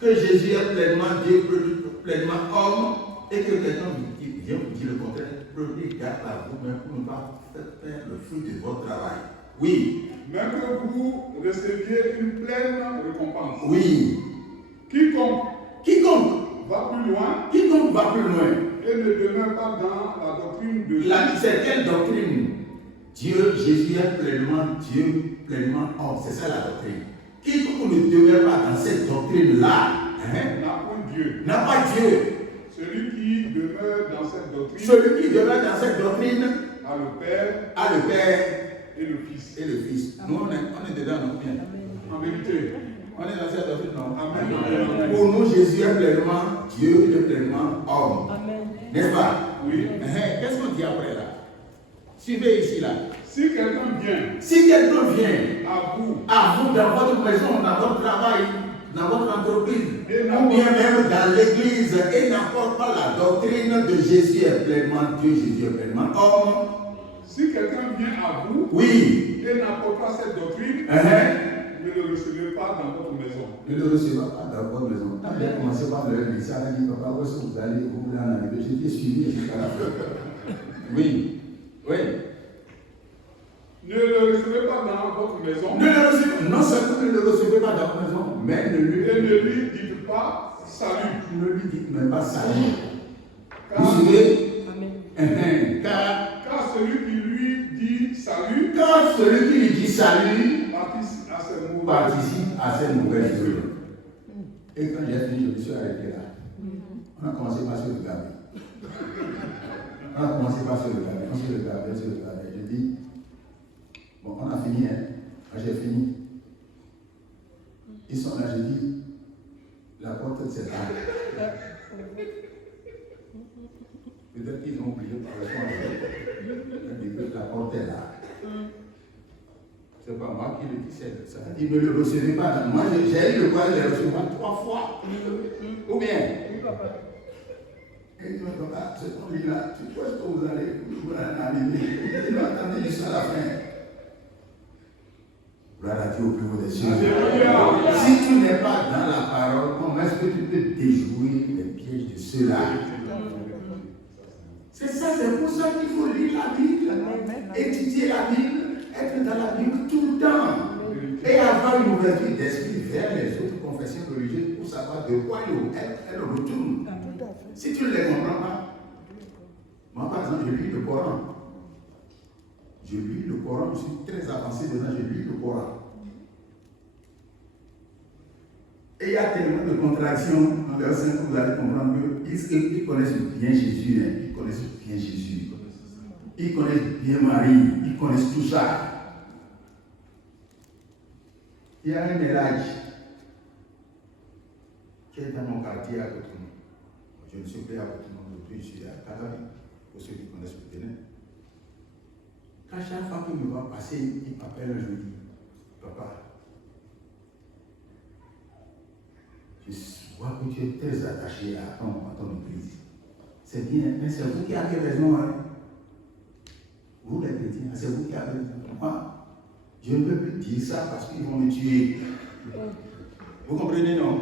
que Jésus est pleinement Dieu, pleinement homme, et que quelqu'un vient vous dire le contraire, prenez garde à vous-même pour ne pas faire le fruit de votre travail. Oui, Même que vous receviez une pleine récompense. oui. Quiconque Quiconque va plus loin va plus loin. et ne demeure pas dans la doctrine de Dieu. C'est quelle doctrine? Dieu, Jésus est pleinement Dieu, pleinement homme. C'est ça la doctrine. Quiconque ne demeure pas dans cette doctrine-là, n'a point Dieu. n'a pas Dieu. Celui qui demeure dans cette doctrine Celui qui demeure dans cette doctrine a le Père a le Père et le Fils. et le Fils. Nous, on est dedans, non? Bien. En vérité. On est dans cette doctrine, non? Amen. Pour nous, Jésus est pleinement Dieu, il est pleinement homme. Amen. N'est-ce pas? Oui. Qu'est-ce qu'on dit après là? Suivez ici là. Si quelqu'un vient Si quelqu'un vient à vous à vous dans votre maison, dans votre travail, dans votre entreprise, Et ou bien même dans l'église, et n'apporte pas la doctrine de Jésus est pleinement Dieu, Jésus est pleinement homme. si quelqu'un vient à vous Oui. et n'apporte pas cette doctrine, ne le recevez pas dans votre maison. Ne le recevez pas dans votre maison. Quand j'ai commencé par le lycée, elle a dit, papa, où est-ce que vous allez? Vous voulez en arriver? J'ai dit, suivi jusqu'à la fin. Oui. Oui. Ne le recevez pas dans votre maison. Non seulement ne le recevez pas dans votre maison, mais Et ne lui dites pas salut. ne lui dites même pas salut. Car, Vous suivez? Amen. car celui qui lui dit salut Quand celui qui lui dit salut participe à ses participe à mauvaises ces mauvaises œuvres. Et quand j'ai fini, je me suis arrêté là. On a commencé par se regarder. On a commencé par se regarder. On se regardait. J'ai dit, bon, on a fini, hein. Quand j'ai fini, ils sont là, j'ai dit, la porte c'est là. Peut-être qu'ils ont oublié par répondre. La porte est là. C'est pas moi qui le dis, c'est ça. Il ne le recevait pas. Moi, j'ai eu le courage de le recevoir 3 fois. Ou bien? Oui, papa. Et il m'a dit, ah, c'est ton lit-là, tu vois ce que vous allez vous arriver. Il m'a attendu jusqu'à la fin. Gloire à Dieu au plus haut des cieux. Si tu n'es pas dans la parole, comment est-ce que tu peux déjouer les pièges de ceux-là? C'est ça, c'est pour ça qu'il faut lire la Bible, étudier la Bible, être dans la Bible tout le temps. Et avoir une ouverture d'esprit vers les autres confessions religieuses pour savoir de quoi elles retournent. Si tu ne les comprends pas, moi par exemple, je lis le Coran. Je lis le Coran, je suis très avancé dedans, je lis le Coran. Et il y a tellement de contradictions dans le sein que vous allez comprendre qu'ils connaissent bien Jésus, hein. Ils connaissent bien Jésus. Ils connaissent bien Marie, ils connaissent tout ça. Il y a un élage qui est dans mon quartier à Cotonou. Je ne suis plus à Cotonou, je suis à Calabi, pour ceux qui connaissent le Bénin. Quand chaque fois qu'il me va passer, il m'appelle un jeudi. Papa, je vois que tu es très attaché à ton église. C'est bien, mais c'est vous qui avez raison. Hein? Vous les chrétiens, c'est vous qui avez raison. Moi, je ne peux plus dire ça parce qu'ils vont me tuer. Vous comprenez, non?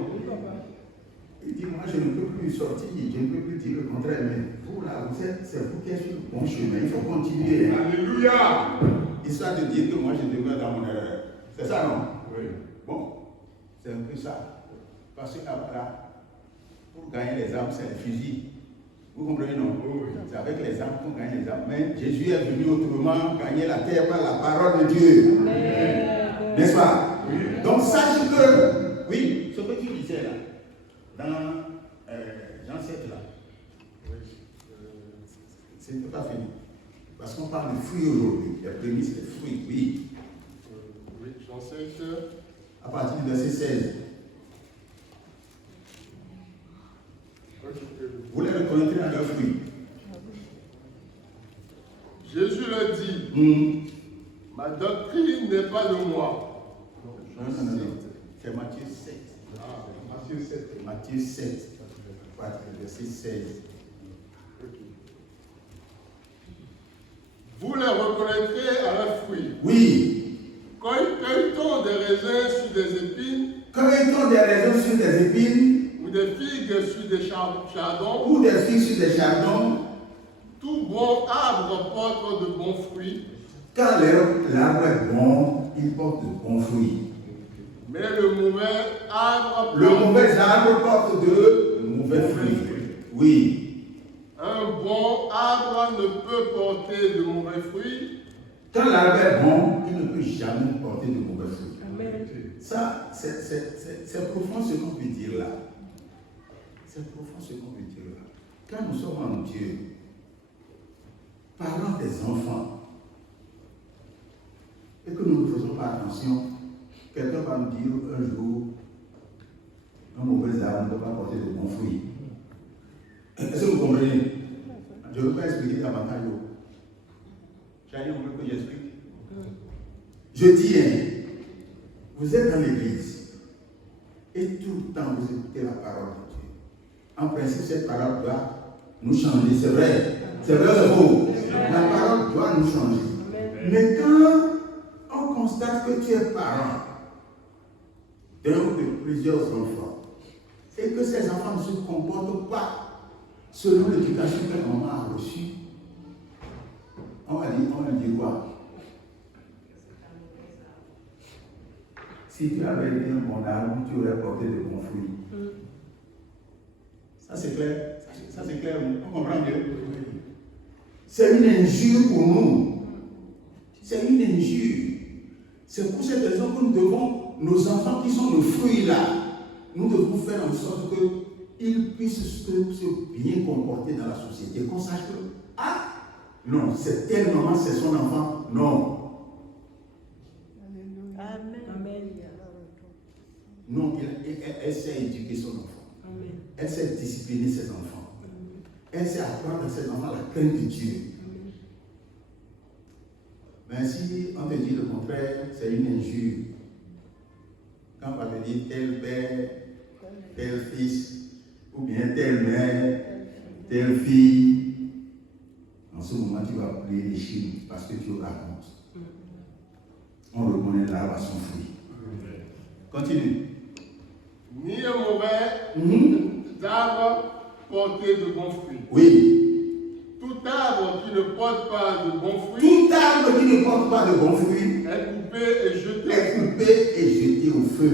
Il dit, moi je ne peux plus sortir, je ne peux plus dire le contraire, mais vous là, c'est vous qui êtes sur le bon chemin, il faut continuer. Alléluia. Histoire de dire que moi je demeure dans mon erreur. C'est ça, non? Oui. Bon, c'est un peu ça. Parce que là, pour gagner les âmes, c'est le fusil. Vous comprenez, non? Oui. C'est avec les âmes qu'on gagne les âmes. Mais Jésus est venu autrement gagner la terre par la parole de Dieu. N'est-ce pas? Oui. Donc sache que, oui, ce que tu disais là, dans Jean 7 là, c'est pas fini. Parce qu'on parle de fruits aujourd'hui. Les prémices des fruits, oui. Oui, Jean 7. À partir du verset 16. Vous les reconnaîtrez dans leurs fruits. Jésus leur dit, ma doctrine n'est pas de moi. Non. C'est Matthieu 7. Matthieu 7. Matthieu 7. Verset 16. Vous les reconnaîtrez à leurs fruits. Oui. Cueille-t-on des raisins sur des épines? Cueille-t-on des raisins sur des épines? Ou des figues sur des chardons? Ou des figues sur des chardons? Tout bon arbre porte de bons fruits. Quand l'arbre est bon, il porte de bons fruits. Mais le mauvais arbre porte de mauvais fruits. Oui. Un bon arbre ne peut porter de mauvais fruits. Quand l'arbre est bon, il ne peut jamais porter de mauvais fruits. Amen. Ça, c'est profond ce qu'on peut dire là. C'est profond ce qu'on peut dire là. Quand nous sommes en Dieu, parlant des enfants, et que nous ne faisons pas attention, quelqu'un va nous dire un jour, un mauvais arbre ne peut pas porter de bons fruits. Est-ce que vous comprenez? Je ne veux pas expliquer davantage. Charlie, on veut que j'explique. Je dis, vous êtes dans l'église et tout le temps vous écoutez la parole de Dieu. En principe, cette parole doit nous changer, c'est vrai. C'est vrai, c'est faux. La parole doit nous changer. Mais quand on constate que tu es parent d'un ou de plusieurs enfants et que ces enfants ne se comportent pas selon l'éducation que maman a reçue, on va dire quoi? Si tu avais été un bon arbre, tu aurais porté de bons fruits. Ça c'est clair. Ça c'est clair. On comprend mieux. C'est une injure pour nous. C'est une injure. C'est pour cette raison que nous devons, nos enfants qui sont le fruit là, nous devons faire en sorte qu'ils puissent se bien comporter dans la société. Qu'on sache que, ah, non, c'est tel maman, c'est son enfant. Non. Amen. Non, elle sait éduquer son enfant. Amen. Elle sait discipliner ses enfants. Elle sait apprendre à ses enfants la crainte de Dieu. Mais si on te dit le contraire, c'est une injure. Quand on va te dire tel père, tel fils, ou bien telle mère, telle fille, en ce moment tu vas plier les chines parce que tu auras honte. On reconnaît l'arbre à son fruit. Continue. Ni un mauvais arbre porter de bons fruits. Oui. Tout arbre qui ne porte pas de bons fruits Tout arbre qui ne porte pas de bons fruits est coupé et jeté. est coupé et jeté au feu.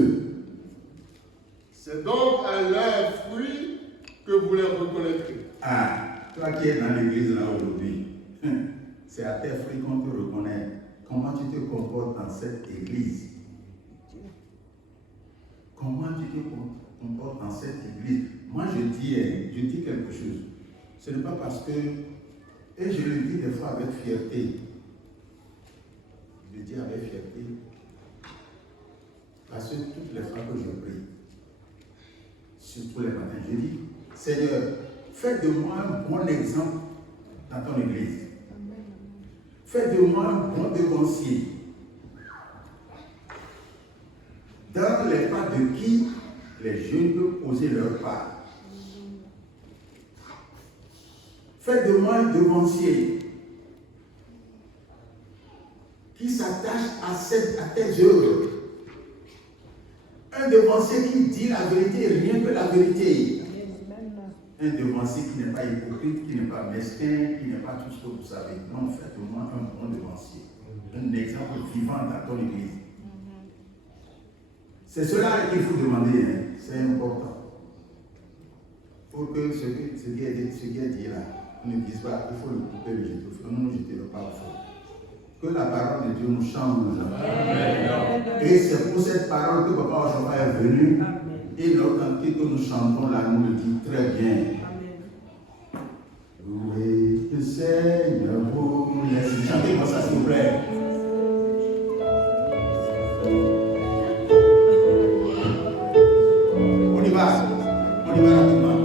C'est donc à leurs fruits que vous les reconnaîtrez. Ah, toi qui es dans l'église là aujourd'hui, c'est à tes fruits qu'on te reconnaît. Comment tu te comportes dans cette église? Comment tu te comportes dans cette église? Moi je dis quelque chose. Ce n'est pas parce que, et je le dis des fois avec fierté, je le dis avec fierté, parce que toutes les fois que je prie, surtout les matins, je dis, Seigneur, fais de moi un bon exemple dans ton église. Fais de moi un bon devancier. Dans les pas de qui les jeunes peuvent poser leur pas. Fais de moi un devancier qui s'attache à tes œuvres. Un devancier qui dit la vérité et rien que la vérité. Un devancier qui n'est pas hypocrite, qui n'est pas mesquin, qui n'est pas tout ce que vous savez. Non, fais de moi un bon devancier. Un exemple vivant dans ton église. C'est cela qu'il faut demander, hein. C'est important. Pour que ce qui est dit là, on ne dise pas qu'il faut le couper, le jeter au feu. Non, ne jetez pas au feu. Que la parole de Dieu nous change. Et c'est pour cette parole que Papa Ochoa est venu. Amen. Et notre cantique que nous chantons là nous le dit très bien. Louez le Seigneur pour les... Chantez-moi ça s'il vous plaît. On y va rapidement.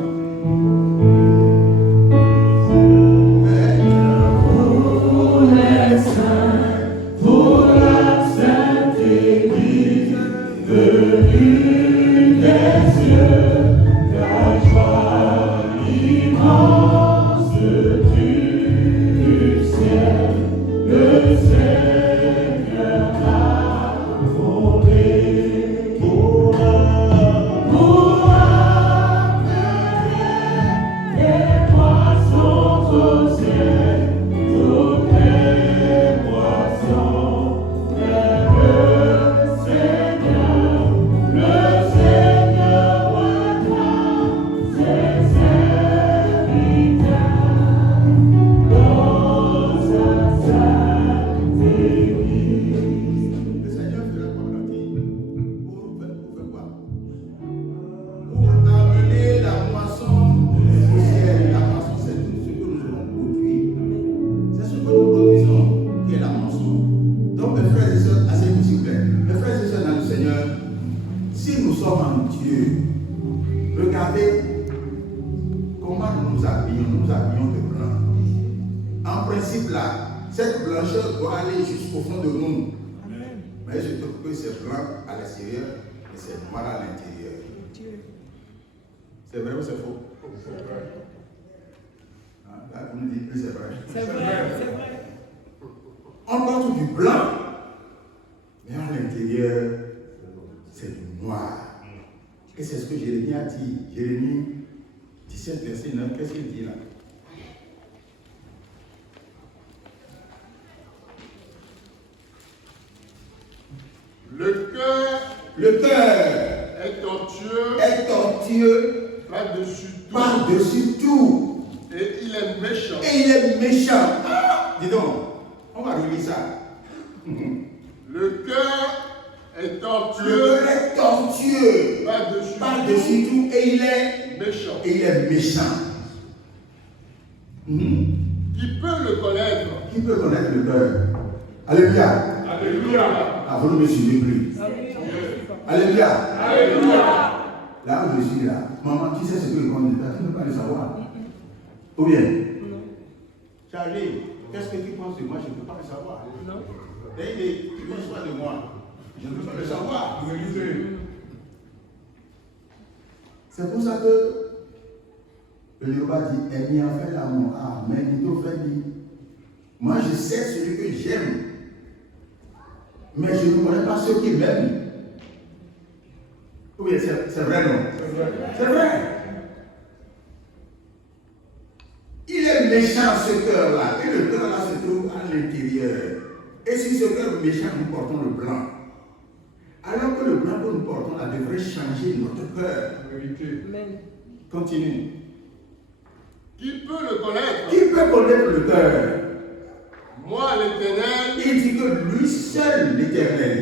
C'est vrai ou c'est faux? C'est vrai. Là, vous me dites plus c'est vrai. C'est vrai. On porte du blanc, mais à l'intérieur, c'est du noir. Et c'est ce que Jérémie a dit. Jérémie 17, verset 9, qu'est-ce qu'il dit là? Le cœur Le cœur est tortueux par-dessus tout. et il est méchant. Et il est méchant. Ah, dis donc, on va relire ça. Le cœur est Le tortueux cœur est tortueux par-dessus tout et il est méchant. méchant. Qui peut le connaître? Qui peut connaître le cœur? Alléluia. Alléluia. Ah, vous ne me suivez plus. Alléluia. Alléluia. Là où je suis là, maman, tu sais ce que le monde dit, tu ne peux pas le savoir. Ou bien? Charlie, qu'est-ce que tu penses de moi? Je ne peux pas le savoir. Non. Tu penses pas de moi? Je ne peux pas le savoir. C'est pour ça que le Yoruba dit, elle m'y a fait l'amour. Ah, mais il t'a fait dire. Moi, je sais celui que j'aime. Mais je ne connais pas ceux qui m'aiment. Oui, c'est vrai, non? C'est vrai. Il est méchant ce cœur-là. Et le cœur-là se trouve à l'intérieur. Et si ce cœur méchant, nous portons le blanc. Alors que le blanc que nous portons là devrait changer notre cœur. Amen. Continue. Qui peut le connaître? Qui peut connaître le cœur? Moi, l'Éternel, Il dit que lui seul, l'Éternel,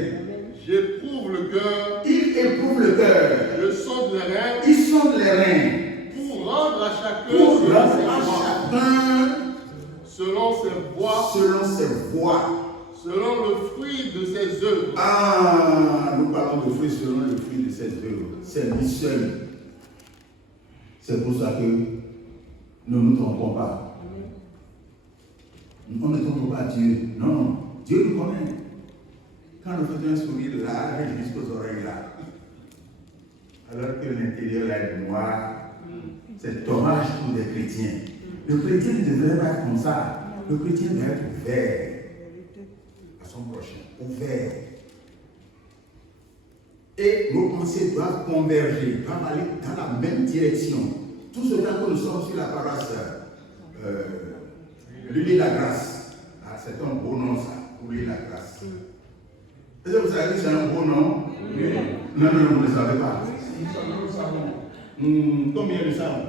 j'éprouve le cœur, il éprouve le cœur. je sonde les reins Il sonde les reins pour rendre à chacun pour selon rendre ses à voies, chacun selon ses voies, selon ses voies. selon le fruit de ses œuvres. Ah, nous parlons de fruits selon le fruit de ses œuvres. C'est lui seul. C'est pour ça que nous ne nous trompons pas. On ne trompe pas Dieu. Non, Dieu nous connaît. Quand nous faisons un sourire de là, jusqu'aux oreilles là. Alors que l'intérieur là est noir, c'est dommage pour des chrétiens. Le chrétien ne devrait pas être comme ça. Le chrétien doit être ouvert à son prochain. Ouvert. Et nos pensées doivent converger, doivent aller dans la même direction. Tout ce temps que nous sommes sur la paroisse, l'Unie la grâce. Ah, c'est un beau nom ça, pour l'Unie la grâce. Est-ce que vous savez que c'est un beau nom? Oui. Non, vous ne le savez pas. Nous savons. Combien le savent?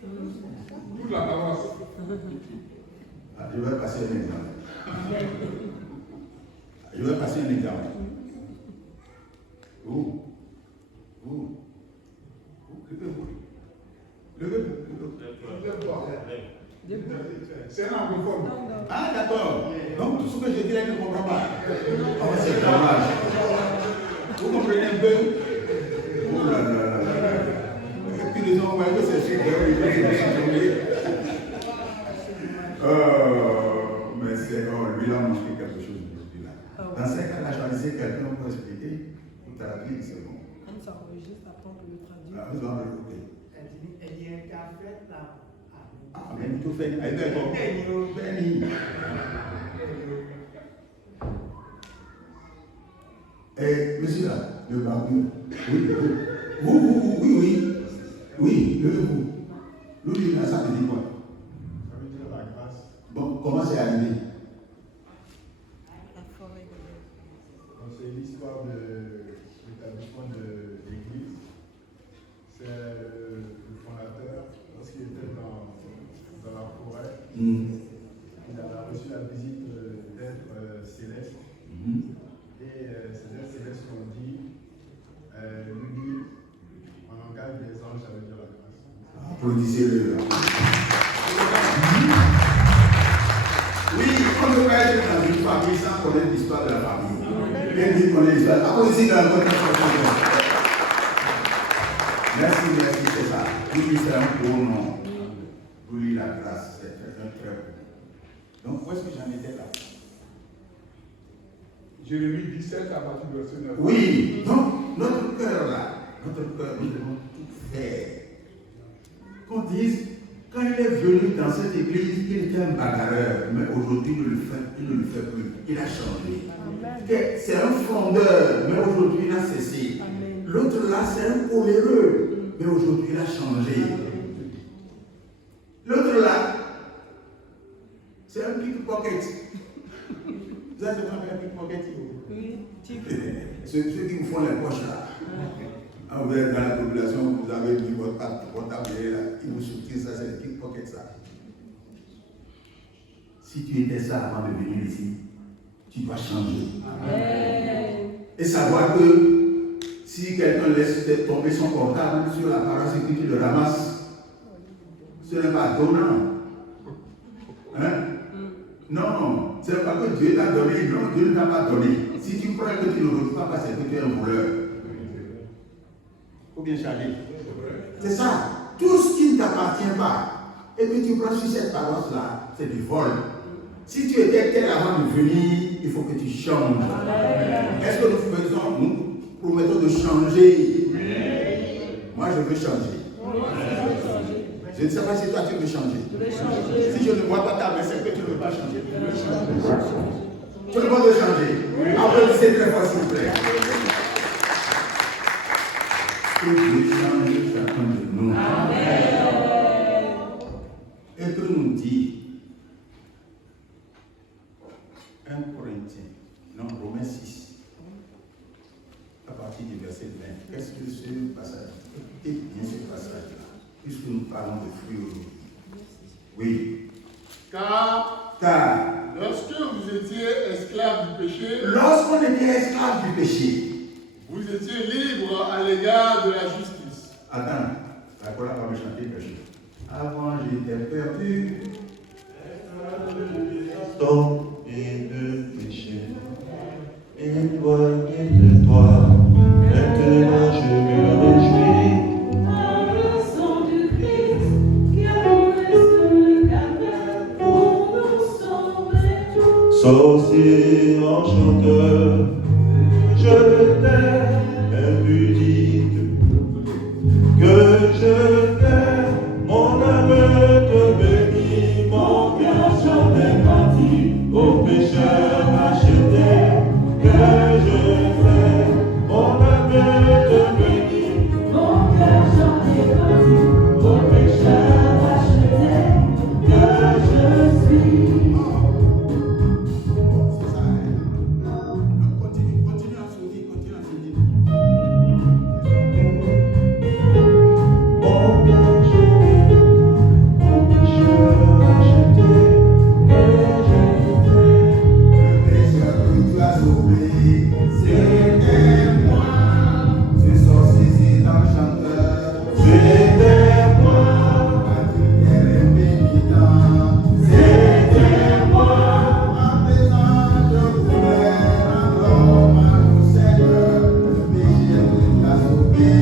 Toute la paroisse. Ah, je vais passer un exemple. Je vais passer un exemple. Levez-vous. C'est un anglophone. Ah, d'accord. Donc, tout ce que je dis là, il ne comprend pas. Oh, c'est dommage. Vous comprenez un peu? Oh là là là là. Et puis, les gens voient que c'est super. Mais c'est. Oh, lui, là, on explique quelque chose aujourd'hui là. Dans ces cas-là, choisissez quelqu'un pour expliquer, pour traduire, c'est bon. On s'enregistre après on le traduit. Ah, vous en écoutez. Elle dit un café là. Ah, mais tout fait. D'accord. Béni. Eh, monsieur là, le barbu. Oui, levez-vous. Lui, là, ça veut dire quoi? Ça veut dire la grâce. Bon, comment c'est arrivé? C'est l'histoire de l'établissement de l'église. C'est le fondateur, lorsqu'il était dans la forêt, il a reçu la visite d'êtres célestes. Et ces êtres célestes ont dit, lui, en langage des anges, ça veut dire la grâce. Applaudissez-le. Oui, on ne peut pas être dans une famille sans connaître l'histoire de la famille. Bien dit connaître l'histoire. Applaudissez dans votre famille. Merci, c'est ça. Louis, c'est un beau nom. Louis, la grâce, c'est un très beau nom. Donc, où est-ce que j'en étais là? Jérémie 17 à partir du verset 9. Oui, donc notre cœur là, nous devons tout faire. Qu'on dise, quand il est venu dans cette église, il était un bagarreur, mais aujourd'hui il ne le fait plus. Il a changé. C'est un frondeur, mais aujourd'hui il a cessé. L'autre là, c'est un coléreux, mais aujourd'hui il a changé. L'autre là, c'est un pickpocket. Vous avez déjà fait un pickpocket? Oui, type. Ceux qui vous font les poches là. Quand vous êtes dans la population, vous avez mis votre portable là, ils vous soutiennent ça, c'est les pickpockets ça. Si tu étais ça avant de venir ici, tu dois changer. Amen. Et savoir que si quelqu'un laisse tomber son portable sur la paroisse et que tu le ramasses, ce n'est pas donnant. Hein? Non, ce n'est pas que Dieu t'a donné, non, Dieu ne t'a pas donné. Si tu crois que tu ne le reçois pas, c'est que tu es un voleur. Il faut bien changer. C'est ça. Tout ce qui ne t'appartient pas et que tu prends sur cette paroisse-là, c'est du vol. Si tu étais tel avant de venir, il faut que tu changes. Est-ce que nous promettons de changer? Moi, je veux changer. Je ne sais pas si toi tu veux changer. Si je ne vois pas ta main, c'est que tu ne veux pas changer. Tout le monde veut changer. Applaudissez très fort, s'il vous plaît. Que Dieu change chacun de nous. Et que nous dit 1 Corinthiens, non, Romains 6, à partir du verset 20. Qu'est-ce que ce passage? Écoutez bien ce passage-là, puisque nous parlons de fruits aujourd'hui. Oui. Car lorsque vous étiez esclaves du péché, lorsqu'on était esclaves du péché, vous étiez libres à l'égard de la justice. Attends, la colère va me chanter quelque chose. Avant, j'étais perdu. Et de péché, éloigné de toi, maintenant je me réjouis. Par le sang du Christ qui a coulé sur le calvaire pour nous sauver tous. Sorcier enchanteur, je t'aime impudique, que je t'aime, mon âme te bénit, mon cœur j'en ai grandi, au pécheur acheté, que je t'aime, mon âme te bénit, Mon cœur j'en ai grandi, au pécheur acheté, que je suis. C'est ça, hein? Continue à sourire, continue à sourire. mon cœur j'en ai grandi, au pécheur acheté, que je t'aime. Le pécheur que tu as sauvé, c'était moi. Ce sorcier, c'est un chanteur. C'était moi, Un tuteur impénitent. c'était moi, À présent, je voudrais rendre homme à ton Seigneur. Le pécheur que tu as sauvé,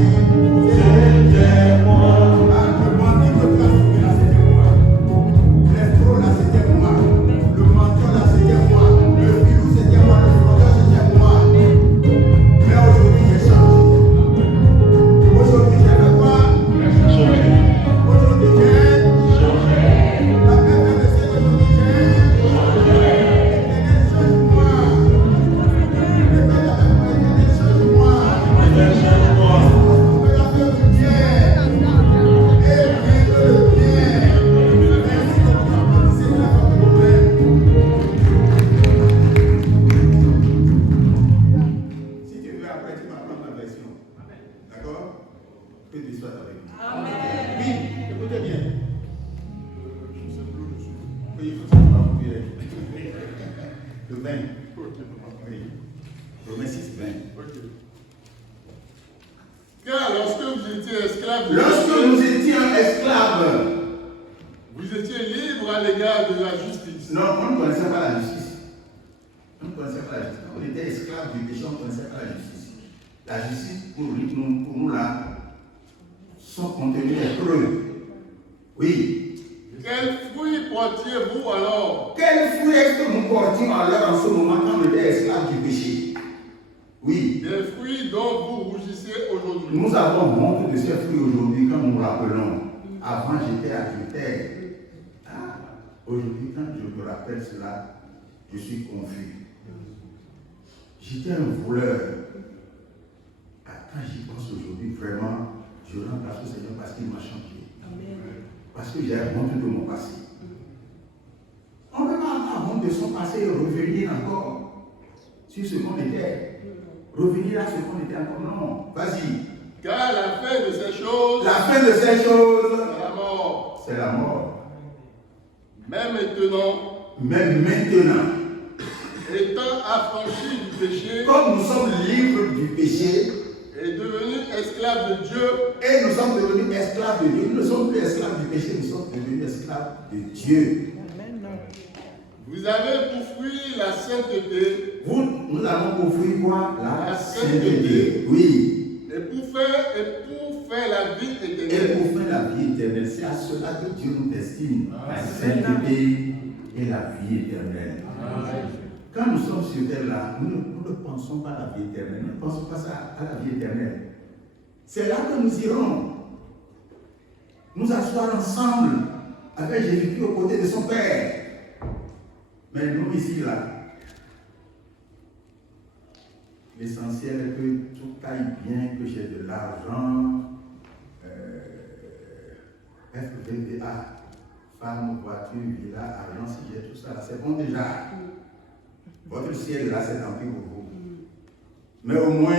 c'était moi, le bandit que tu as sauvé, là, c'était moi. L'escroc, là, c'était moi. Le menteur, là, c'était moi. Le filou, c'était moi. Le fraudeur, c'était moi. Mais aujourd'hui, j'ai changé. Aujourd'hui, j'ai fait quoi? changé, Aujourd'hui, j'ai changé, la paix de Dieu. Aujourd'hui, j'ai Éternel, change-moi. Éternel, change-moi. change-moi, On peut la faire du bien. Et rien que le bien. Merci de nous apprendre la votre problème. Si tu veux, après, tu vas prendre la version. D'accord? Que Dieu soit avec nous. Oui, écoutez bien. Je sais plus où je suis. Oui, il faut savoir où il est. Le 20. Oui. Romains 6, 20. Ok. Car lorsque vous étiez esclaves du Lorsque péché, nous étions esclaves, vous étiez libres à l'égard de la justice. non, on ne connaissait pas la justice. On ne connaissait pas la justice. On était esclaves du péché, on ne connaissait pas la justice. La justice, pour nous là, sont contenues les preuves. Oui. Quels fruits portiez-vous alors? Quel fruit est-ce que nous portions alors en ce moment quand on était esclaves du péché? Oui. Des fruits dont vous rougissez aujourd'hui. Nous avons honte de ces fruits aujourd'hui quand nous nous rappelons. Avant, j'étais adultère. Aujourd'hui, quand je me rappelle cela, je suis confus. J'étais un voleur. Quand j'y pense aujourd'hui, vraiment, je rends grâce au Seigneur parce qu'il m'a changé. Parce que j'ai honte de mon passé. On ne peut pas avoir honte de son passé et revenir encore sur ce qu'on était. revenir à ce qu'on était encore. Non, vas-y. Car la fin de ces choses, La fin de ces choses, c'est la mort. c'est la mort. Même maintenant, Mais maintenant, étant affranchis du péché comme nous sommes libres du péché et devenus esclaves de Dieu, et nous sommes devenus esclaves de Dieu, nous ne sommes plus esclaves du péché, nous sommes devenus esclaves de Dieu. vous avez pour fruit la sainteté Nous avons pour fruit quoi? La La sainteté. sainteté. Oui. et pour faire la vie Et éternelle. pour faire la vie éternelle, c'est à cela que Dieu nous destine. La sainteté et la vie éternelle. Quand nous sommes sur terre là, nous ne pensons pas à la vie éternelle, nous ne pensons pas à la vie éternelle. C'est là que nous irons nous asseoir ensemble avec Jésus-Christ aux côtés de son Père. Mais nous ici là, l'essentiel est que tout aille bien, que j'ai de l'argent, FVVA, femme, voiture, villa, argent, si j'ai tout ça là, c'est bon déjà. Votre ciel là, c'est tant pis pour vous. Mais au moins,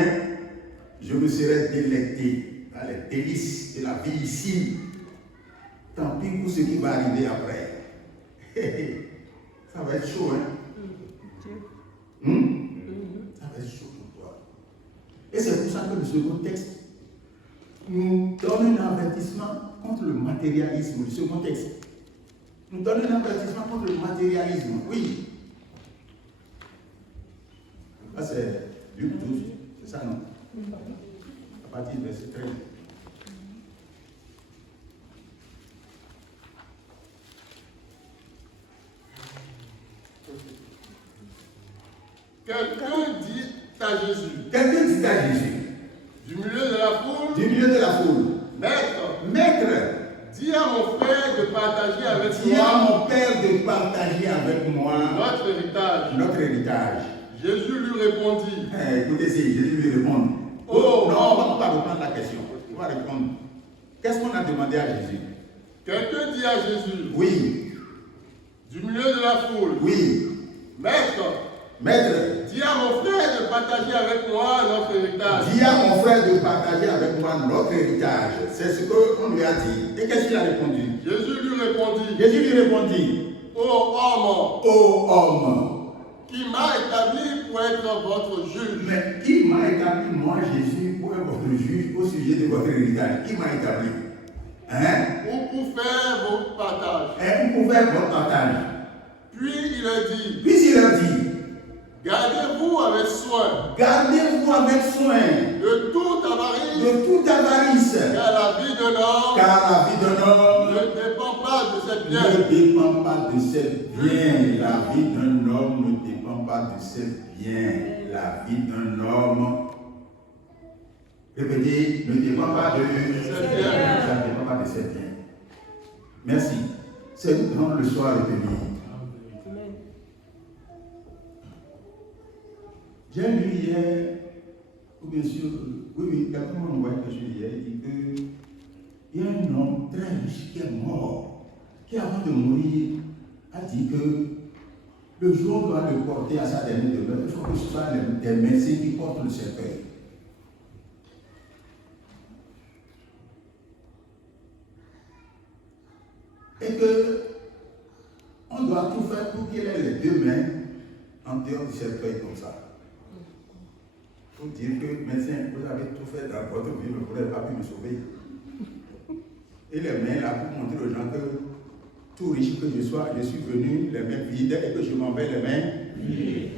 je me serai délecté à les délices de la vie ici. Tant pis pour ce qui va arriver après. Ça va être chaud, hein? Ça va être chaud pour toi. Et c'est pour ça que le second texte nous donne un avertissement contre le matérialisme. Le second texte nous donne un avertissement contre le matérialisme. Oui. Là, c'est Luc 12. C'est ça, non? À partir du verset 13. Quelqu'un dit à Jésus, Quelqu'un dit à Jésus, du milieu de la foule, du milieu de la foule, Maître, Maître, dis à mon frère de partager avec dis à moi mon Père de partager avec moi notre héritage. notre héritage. Jésus lui répondit, Écoutez, si Jésus lui répond. Oh, non, on va reprendre la question. On va répondre. Qu'est-ce qu'on a demandé à Jésus? quelqu'un dit à Jésus, Oui, du milieu de la foule, oui. Maître, Maître, dis à mon frère de partager avec moi notre héritage. dis à mon frère de partager avec moi notre héritage. C'est ce qu'on lui a dit. Et qu'est-ce qu'il a répondu? Jésus lui répondit, Jésus lui répondit, ô homme, ô homme, qui m'a établi pour être votre juge. mais qui m'a établi, moi Jésus, pour être votre juge au sujet de votre héritage? Qui m'a établi? Hein? Ou pour faire vos partages. Et vous pouvez votre partage. Puis il leur dit, Puis il leur dit, gardez-vous avec soin gardez-vous avec soin de toute avarice, de toute avarice, car la vie d'un homme car la vie d'un homme ne dépend pas de cette biens. ne dépend pas de ses biens. La vie d'un homme ne dépend pas de ses biens. La vie d'un homme, répétez, ne dépend pas de ses biens. Ça ne dépend pas de ses biens. Merci. C'est une grande leçon à retenir. J'ai lu hier, ou bien sûr, oui, quelqu'un m'a envoyé quelque chose hier, il dit qu'il y a un homme très riche qui est mort, qui avant de mourir a dit que le jour où on doit le porter à sa dernière demeure, il faut que ce soit des médecins qui portent le cercueil. Et que on doit tout faire pour qu'il ait les deux mains en dehors du cercueil comme ça. Pour dire que, médecin, vous avez tout fait dans votre vie, mais vous n'avez pas pu me sauver. Et les mains là pour montrer aux gens que, tout riche que je sois, je suis venu les mains vides et que je m'en vais les mains vides.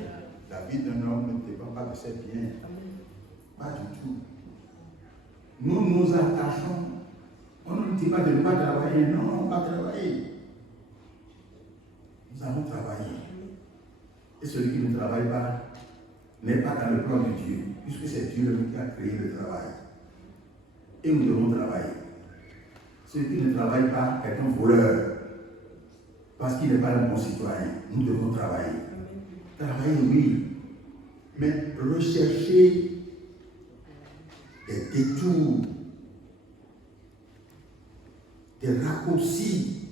La vie d'un homme ne dépend pas de ses biens. Pas du tout. Nous nous attachons. On ne nous dit pas de ne pas travailler. Non, on va travailler. Nous allons travailler. Et celui qui ne travaille pas n'est pas dans le plan de Dieu, puisque c'est Dieu lui qui a créé le travail. Et nous devons travailler. Celui qui ne travaille pas est un voleur, parce qu'il n'est pas un bon citoyen. Nous devons travailler. Travailler, oui, mais rechercher des détours, des raccourcis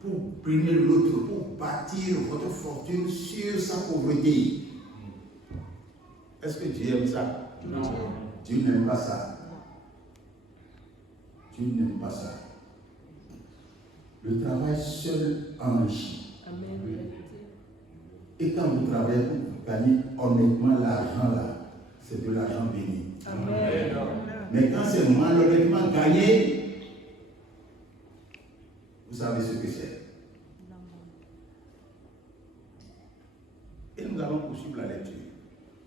pour primer l'autre, pour bâtir votre fortune sur sa pauvreté. Est-ce que Dieu aime ça? Non. Dieu n'aime pas ça. Dieu n'aime pas ça. Le travail seul enrichit. Amen. Et quand vous travaillez pour gagner honnêtement l'argent là, c'est de l'argent béni. Amen. Mais quand c'est malhonnêtement gagné, vous savez ce que c'est. Et nous allons poursuivre la lecture.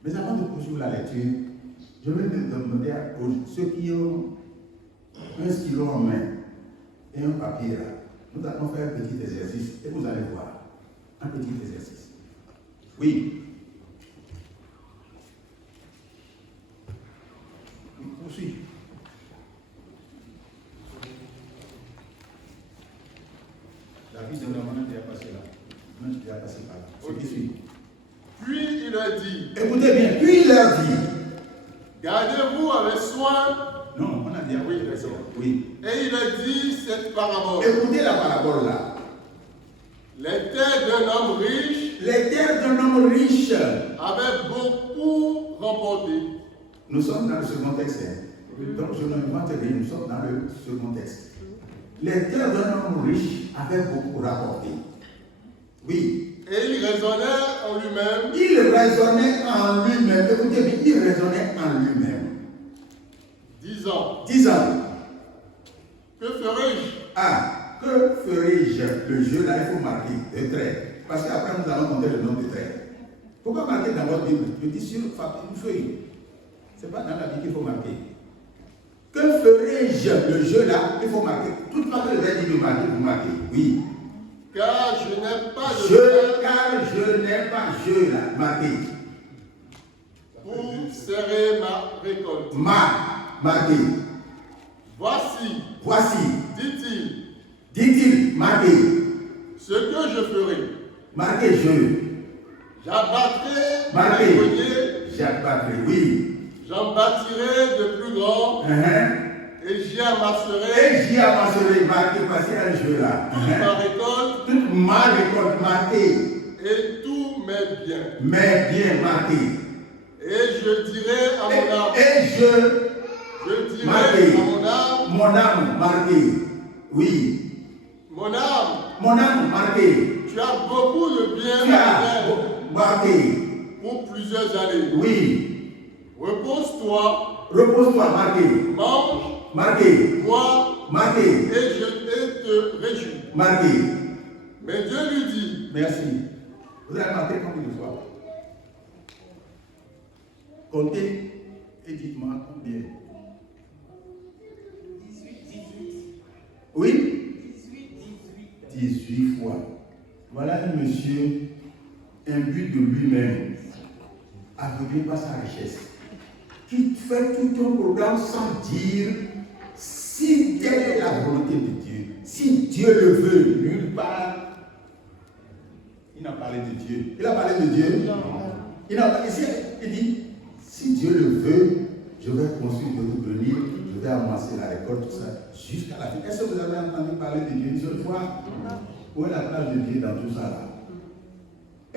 Mais avant de poursuivre la lecture, je vais demander à ceux qui ont un stylo en main et un papier là, nous allons faire un petit exercice et vous allez voir. Un petit exercice. Oui. Poursuis. David de Normandie déjà passé là. Moi, je déjà passé par là. Ce qui suit. Puis il leur dit, Écoutez bien, puis il leur dit. gardez-vous avec soin. Non, on a dit Oui, oui, d'accord. oui. Et il leur dit cette parabole. Écoutez la parabole là. Les terres d'un homme riche Les terres d'un homme riche. avaient beaucoup remporté. Nous sommes dans le second texte. Donc je n'invente rien, nous sommes dans le second texte. Les terres d'un homme riche avaient beaucoup rapporté. Oui. Et il raisonnait en lui-même. Il raisonnait en lui-même. Écoutez bien, il raisonnait en lui-même. Disant, Que ferai-je? Ah, que ferai-je? Le jeu là, il faut marquer des traits. Parce qu'après, nous allons compter le nombre de traits. Pourquoi marquer dans votre Bible? Je dis sur une feuille. Ce n'est pas dans la Bible qu'il faut marquer. Que ferai-je? Le jeu là, il faut marquer. Toute fois que le verbe dit de marquer, vous marquez. Oui. Car je n'ai pas de Car je n'ai pas je là, marqué. pour serrer ma récolte. Marqué. Voici, dit-il, marqué. ce que je ferai. Marqué je. J'abattrai Marqué. les greniers, J'abattrai, oui. j'en bâtirai de plus grands, et j'y amasserai Et j'y amasserai, marqué, passer un jeu là. ma récolte Toute ma récolte marquée, et tous mes biens. mais bien marquée. Et je dirai à mon âme, Et je dirai marqué. à Mon âme marquée, oui. mon âme, Mon âme marquée, tu as beaucoup de biens tu as matériels marqué, pour plusieurs années. oui. Repose-toi, Repose-toi, marqué, mange, marqué, bois, marqué, et je te réjouis. marqué. Mais Dieu lui dit, Merci. Vous avez marqué combien de fois? Comptez et dites-moi combien. Oui? 18 fois. Voilà un monsieur imbu de lui-même, aveuglé par sa richesse, qui fait tout un programme sans dire si quelle est la volonté de Dieu. Si Dieu le veut, nulle part. Il n'a parlé de Dieu. Il a parlé de Dieu? Non. Il dit, si Dieu le veut, je vais construire votre grenier, je vais amasser la récolte, tout ça, jusqu'à la fin. Est-ce que vous avez entendu parler de Dieu une seule fois? Où est la place de Dieu dans tout ça là?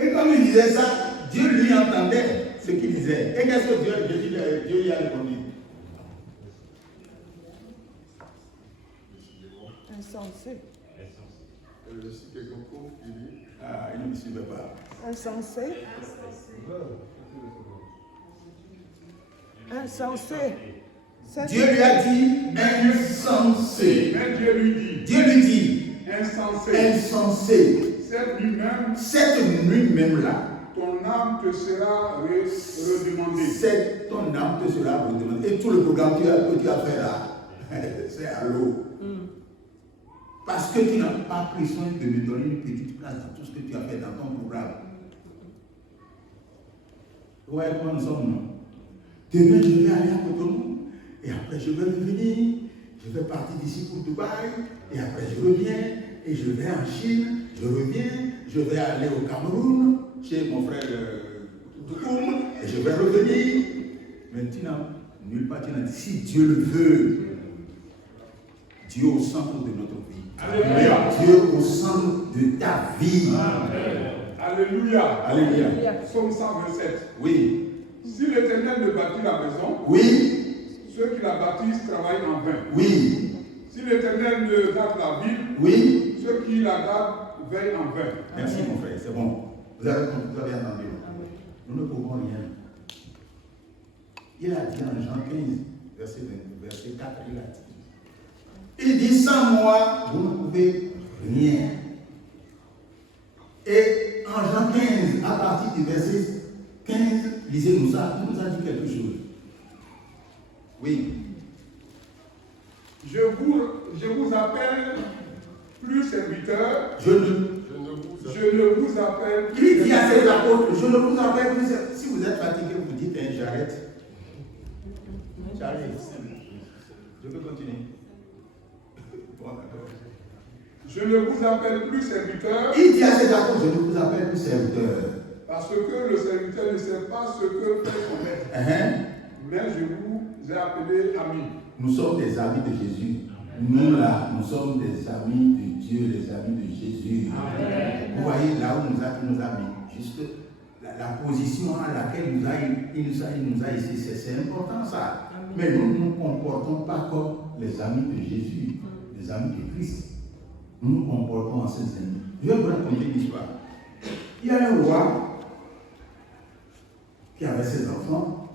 Et comme il disait ça, Dieu lui entendait ce qu'il disait. Et qu'est-ce que Dieu y a répondu? Insensé. je suis quelqu'un qui dit, Ah, il ne me suivait pas. Insensé. Insensé. Ça, Dieu lui a dit insensé. Mais Dieu lui dit, Dieu lui dit insensé, insensé. Cette nuit même là, ton âme te sera redemandée. c'est ton âme te sera redemandée. Et tout le programme que tu as fait là, c'est à l'eau. Parce que tu n'as pas pris soin de me donner une petite place dans tout ce que tu as fait dans ton programme. Vous voyez comment nous sommes, non? Demain, je vais aller à Cotonou. Et après, je vais revenir. Je vais partir d'ici pour Dubaï. Et après, je reviens. Et je vais en Chine. Je reviens. Je vais aller au Cameroun, chez mon frère Toukoum. Et je vais revenir. Mais tu n'as nulle part, tu n'as dit, si Dieu le veut, Dieu au centre de notre vie. Alléluia. Dieu au centre de ta vie. Amen. Alléluia. Alléluia. Psaume 127. Oui. Si l'Éternel ne bâtit la maison, Oui, ceux qui la bâtissent travaillent en vain. oui, Si l'Éternel ne garde la ville, oui. ceux qui la gardent veillent en vain. Merci mon frère, c'est bon. Vous avez entendu. Nous ne pouvons rien. Il a dit en Jean 15, verset 4, il a dit. Il dit, sans moi, vous ne pouvez rien. Et en Jean 15, à partir du verset 15, lisez-nous ça, il nous a dit quelque chose. Oui. Je vous appelle plus serviteur. Je ne vous appelle plus Il dit à ses apôtres, je ne vous appelle plus. Si vous êtes fatigué, vous dites, hein, j'arrête. J'arrête. Je peux continuer. Bon, d'accord. Je ne vous appelle plus serviteur. Il dit à ses apôtres, je ne vous appelle plus serviteur. Parce que le serviteur ne sait pas ce que fait son maître. Mais je vous ai appelé amis. Nous sommes des amis de Jésus. Nous là, nous sommes des amis de Dieu, des amis de Jésus. Amen. Vous voyez là où il nous a mis. Juste la position à laquelle il nous a ici, c'est important ça. Amen. Mais nous ne nous comportons pas comme les amis de Jésus, les amis de Christ. Nous nous comportons en ces amis. Je vais vous raconter une histoire. Il y a un roi qui avait ses enfants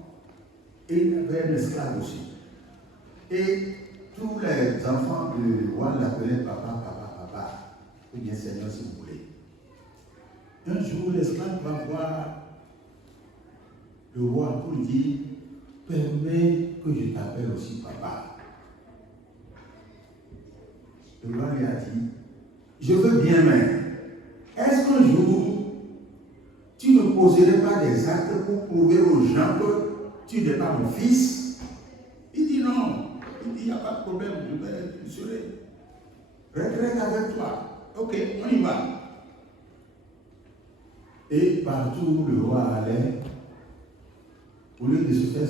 et il avait un esclave aussi. Et tous les enfants du roi l'appelaient papa, papa, papa, ou bien Seigneur si vous voulez. Un jour, l'esclave va voir le roi pour lui dire, permets que je t'appelle aussi papa. Le roi lui a dit, je veux bien, mais est-ce qu'un jour, tu ne poserais pas des actes pour prouver aux gens que tu n'es pas mon fils? Il dit non. Il dit, il n'y a pas de problème, je serai retraite avec toi. Ok, on y va. Et partout où le roi allait, au lieu de se faire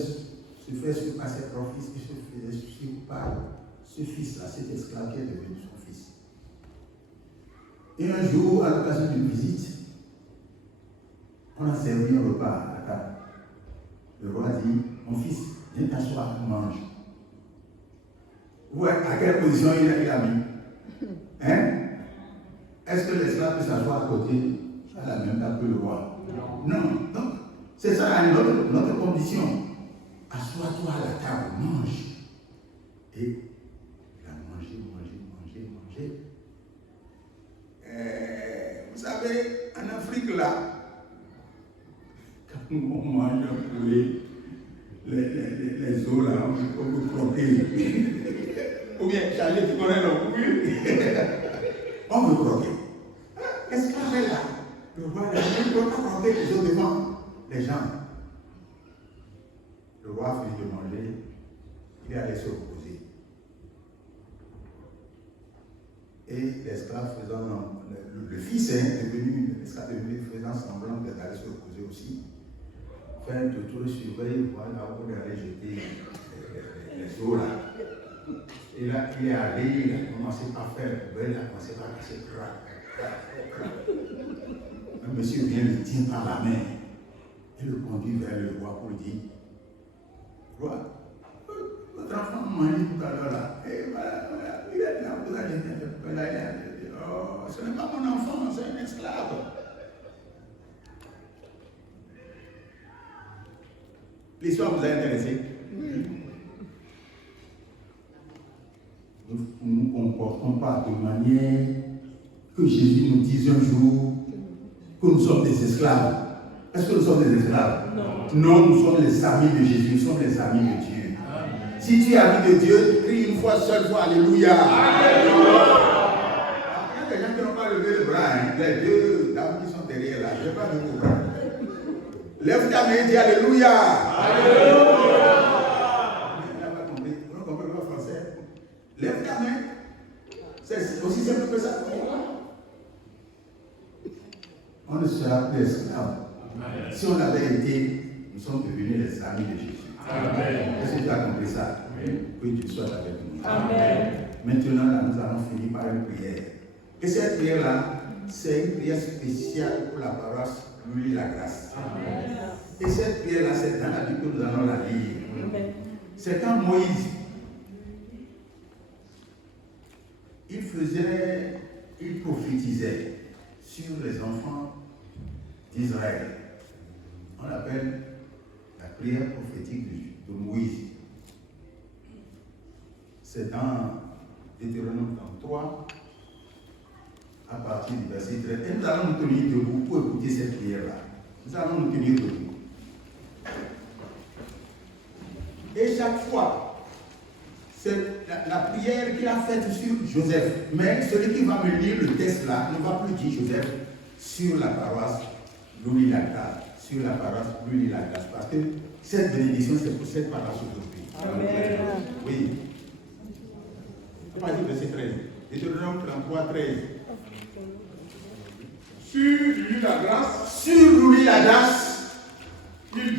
surpasser par son fils, il se faisait suivre par ce fils-là, cet esclave qui est devenu son fils. Et un jour, à l'occasion d'une visite, on a servi un repas à la table. Le roi dit, mon fils, viens t'asseoir, mange. Ouais, à quelle position il a mis? Hein? Est-ce que l'esclave peut s'asseoir à côté à la même table que le roi? Non. Donc, c'est ça notre condition. Assois-toi à la table, mange. Et il a mangé. Vous savez, en Afrique là, quand on mange un poulet, les os là, on peut croquer. Ou bien, Charlie, tu connais non? Oui. On veut croquer. Qu'est-ce qu'on fait là? Le roi, il ne peut pas croquer les os devant les gens. Le roi a fini de manger, il est allé se reposer. Et l'esclave faisant, le fils est devenu, l'esclave est devenu faisant semblant d'aller se reposer aussi. Faire un tour, surveiller, voilà où il allait jeter les os là. Et là, il est allé, il a commencé par faire la poubelle, il a commencé par casser crac. Un monsieur vient le tient par la main et le conduit vers le roi pour lui dire, roi, votre enfant m'a mangé tout à l'heure là. Et voilà, il est là, vous allez jeter la poubelle là, il a dit, oh, ce n'est pas mon enfant, c'est un esclave. L'histoire vous a intéressé? Oui. Nous ne nous comportons pas de manière que Jésus nous dise un jour que nous sommes des esclaves. Est-ce que nous sommes des esclaves? Non, nous sommes les amis de Jésus, nous sommes les amis de Dieu. Amen. Si tu es ami de Dieu, crie une fois, seule fois, Alléluia. Alléluia. Il y a des gens qui n'ont pas levé le bras, hein. Les deux dames qui sont derrière là, je n'ai pas levé le bras. Lève ta main et dis Alléluia. Alléluia. Lève ta main. C'est aussi simple que ça. On ne sera plus esclaves. Si on l'avait été, nous sommes devenus les amis de Jésus. Amen. Est-ce que tu as compris ça? Amen. Que Dieu soit avec nous. Amen. Maintenant, là, nous allons finir par une prière. Et cette prière-là, c'est une prière spéciale pour la paroisse Louis la Grâce. Amen. Et cette prière-là, c'est dans la Bible que nous allons la lire. C'est quand Moïse, il prophétisait sur les enfants d'Israël. On l'appelle la prière prophétique de Moïse. C'est dans Deutéronome 33, à partir du verset 13. Et nous allons nous tenir debout pour écouter cette prière-là. Nous allons nous tenir debout. Et chaque fois, c'est la prière qu'il a faite sur Joseph. Mais celui qui va me lire le texte là ne va plus dire Joseph sur la paroisse Louis-la-Grâce. Sur la paroisse Louis-la-Grâce. Parce que cette bénédiction, c'est pour cette paroisse aujourd'hui. Amen. Oui. On va dire verset 13. Deutéronome 33, 13. Sur Louis-la-Grâce, Sur Louis-la-Grâce, il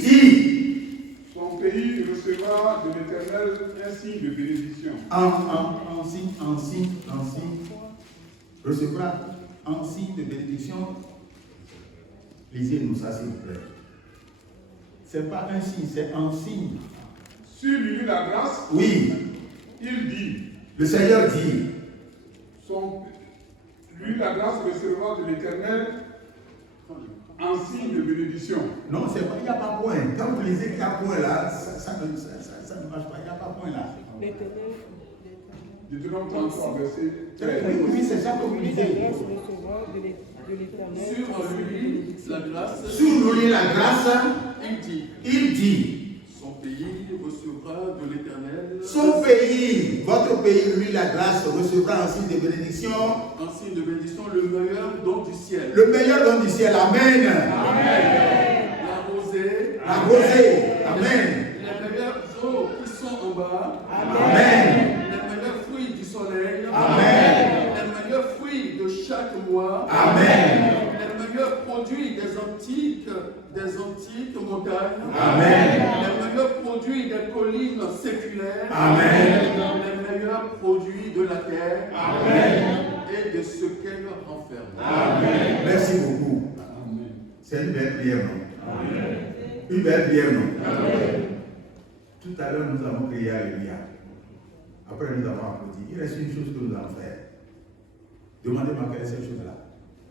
dit, son pays recevra de l'Éternel un signe de bénédiction. en signe, recevra en signe de bénédiction. Lisez-nous ça, s'il vous plaît. C'est pas un signe, c'est un signe. Sur Louis-la-Grâce, Oui, il dit, le Seigneur dit, Louis-la-Grâce recevra de l'Éternel un signe de bénédiction. non, c'est pas, il n'y a pas point. Quand vous lisez qu'il y a point là, ça ne marche pas, il n'y a pas point là. Deutéronome 33, verset 13. Oui, c'est ça que vous lisez. Sur Louis la grâce, il dit, son pays recevra de l'Éternel son pays, votre pays, lui la grâce, recevra un signe de bénédiction. un signe de bénédiction, le meilleur don du ciel. Le meilleur don du ciel, amen. La rosée, Amen. les meilleures eaux qui sont en bas, Amen. les meilleurs fruits du soleil, Amen. les meilleurs fruits de chaque mois, Amen. les meilleurs produits des antiques montagnes, Amen. les meilleurs produits des collines séculaires, Amen. les meilleurs produits de la terre, Amen. et de ce qu'elle renferme. Amen. Merci beaucoup. C'est une belle prière, non? Une belle prière, non? Tout à l'heure, nous avons crié Alléluia. Après, nous avons applaudi. Il reste une chose que nous allons faire. Demandez-moi quelle est cette chose-là.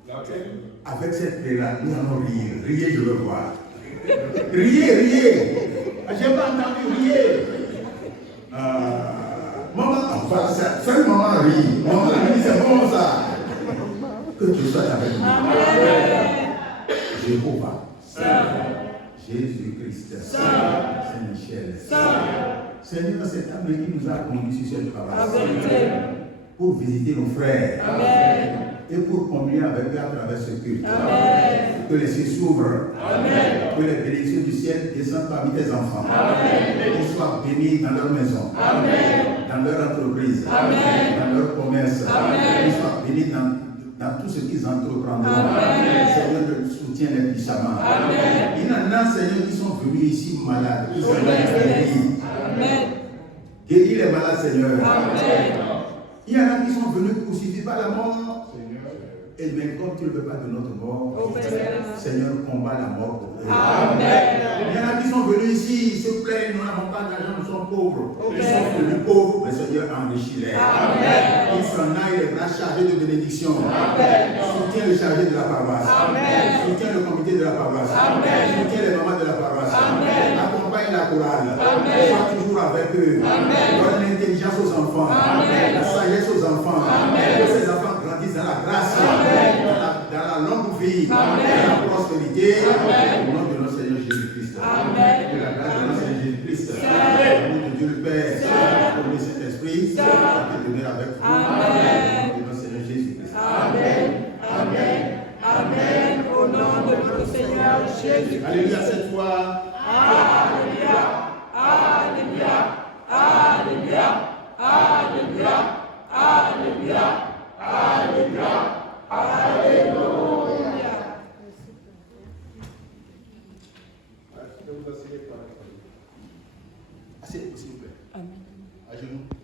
Laquelle? Avec cette prière-là, nous allons rire. Riez, je veux voir. Riez. J'ai pas entendu riez. Maman, enfin, seule maman rit. Maman rit, c'est bon ça. Que tu sois avec nous. Jéhovah. Jésus-Christ. Saint-Michel. Seigneur, c'est ta main qui nous a conduits sur cette paroisse. Pour visiter nos frères. Amen. Et pour communier avec eux à travers ce culte. Amen. Que les cieux s'ouvrent. Amen. Que les bénédictions du ciel descendent parmi tes enfants. Amen. Qu'ils soient bénis dans leur maison. Amen. Dans leur entreprise. Amen. Dans leur commerce. Amen. Qu'ils soient bénis dans tout ce qu'ils entreprendront. Amen. Seigneur, le soutien les puissamment. Amen. Il y en a, Seigneur, qui sont venus ici malades. Qui sont guéris. Amen. Guéris les malades, Seigneur. Amen. Il y en a qui sont venus crucifiés par la mort. Et mais comme tu ne veux pas de notre mort, Seigneur, combat la mort pour eux. Amen. Il y en a qui sont venus ici, ils se plaignent, nous n'avons pas d'argent, nous sommes pauvres. Ils sont venus pauvres, mais Seigneur, enrichis-les. Ils s'en aillent les bras chargés de bénédiction. Soutiens le chargé de la paroisse. Soutiens le comité de la paroisse. Soutiens les mamans de la paroisse. Accompagne la chorale. Sois toujours avec eux. Donne l'intelligence aux enfants. La sagesse aux enfants. Que ces enfants grandissent dans la grâce. Dans la longue vie, dans la prospérité, au nom de notre Seigneur Jésus-Christ. Que la grâce de notre Seigneur Jésus-Christ, l'amour de Dieu le Père, l'amour du Saint-Esprit, soit demeure avec vous. Au nom de notre Seigneur Jésus-Christ. Amen. Amen. Amen. Au nom de notre Seigneur Jésus. Alléluia cette fois. Alléluia. Alléluia. Alléluia. Alléluia. Alléluia. Alléluia.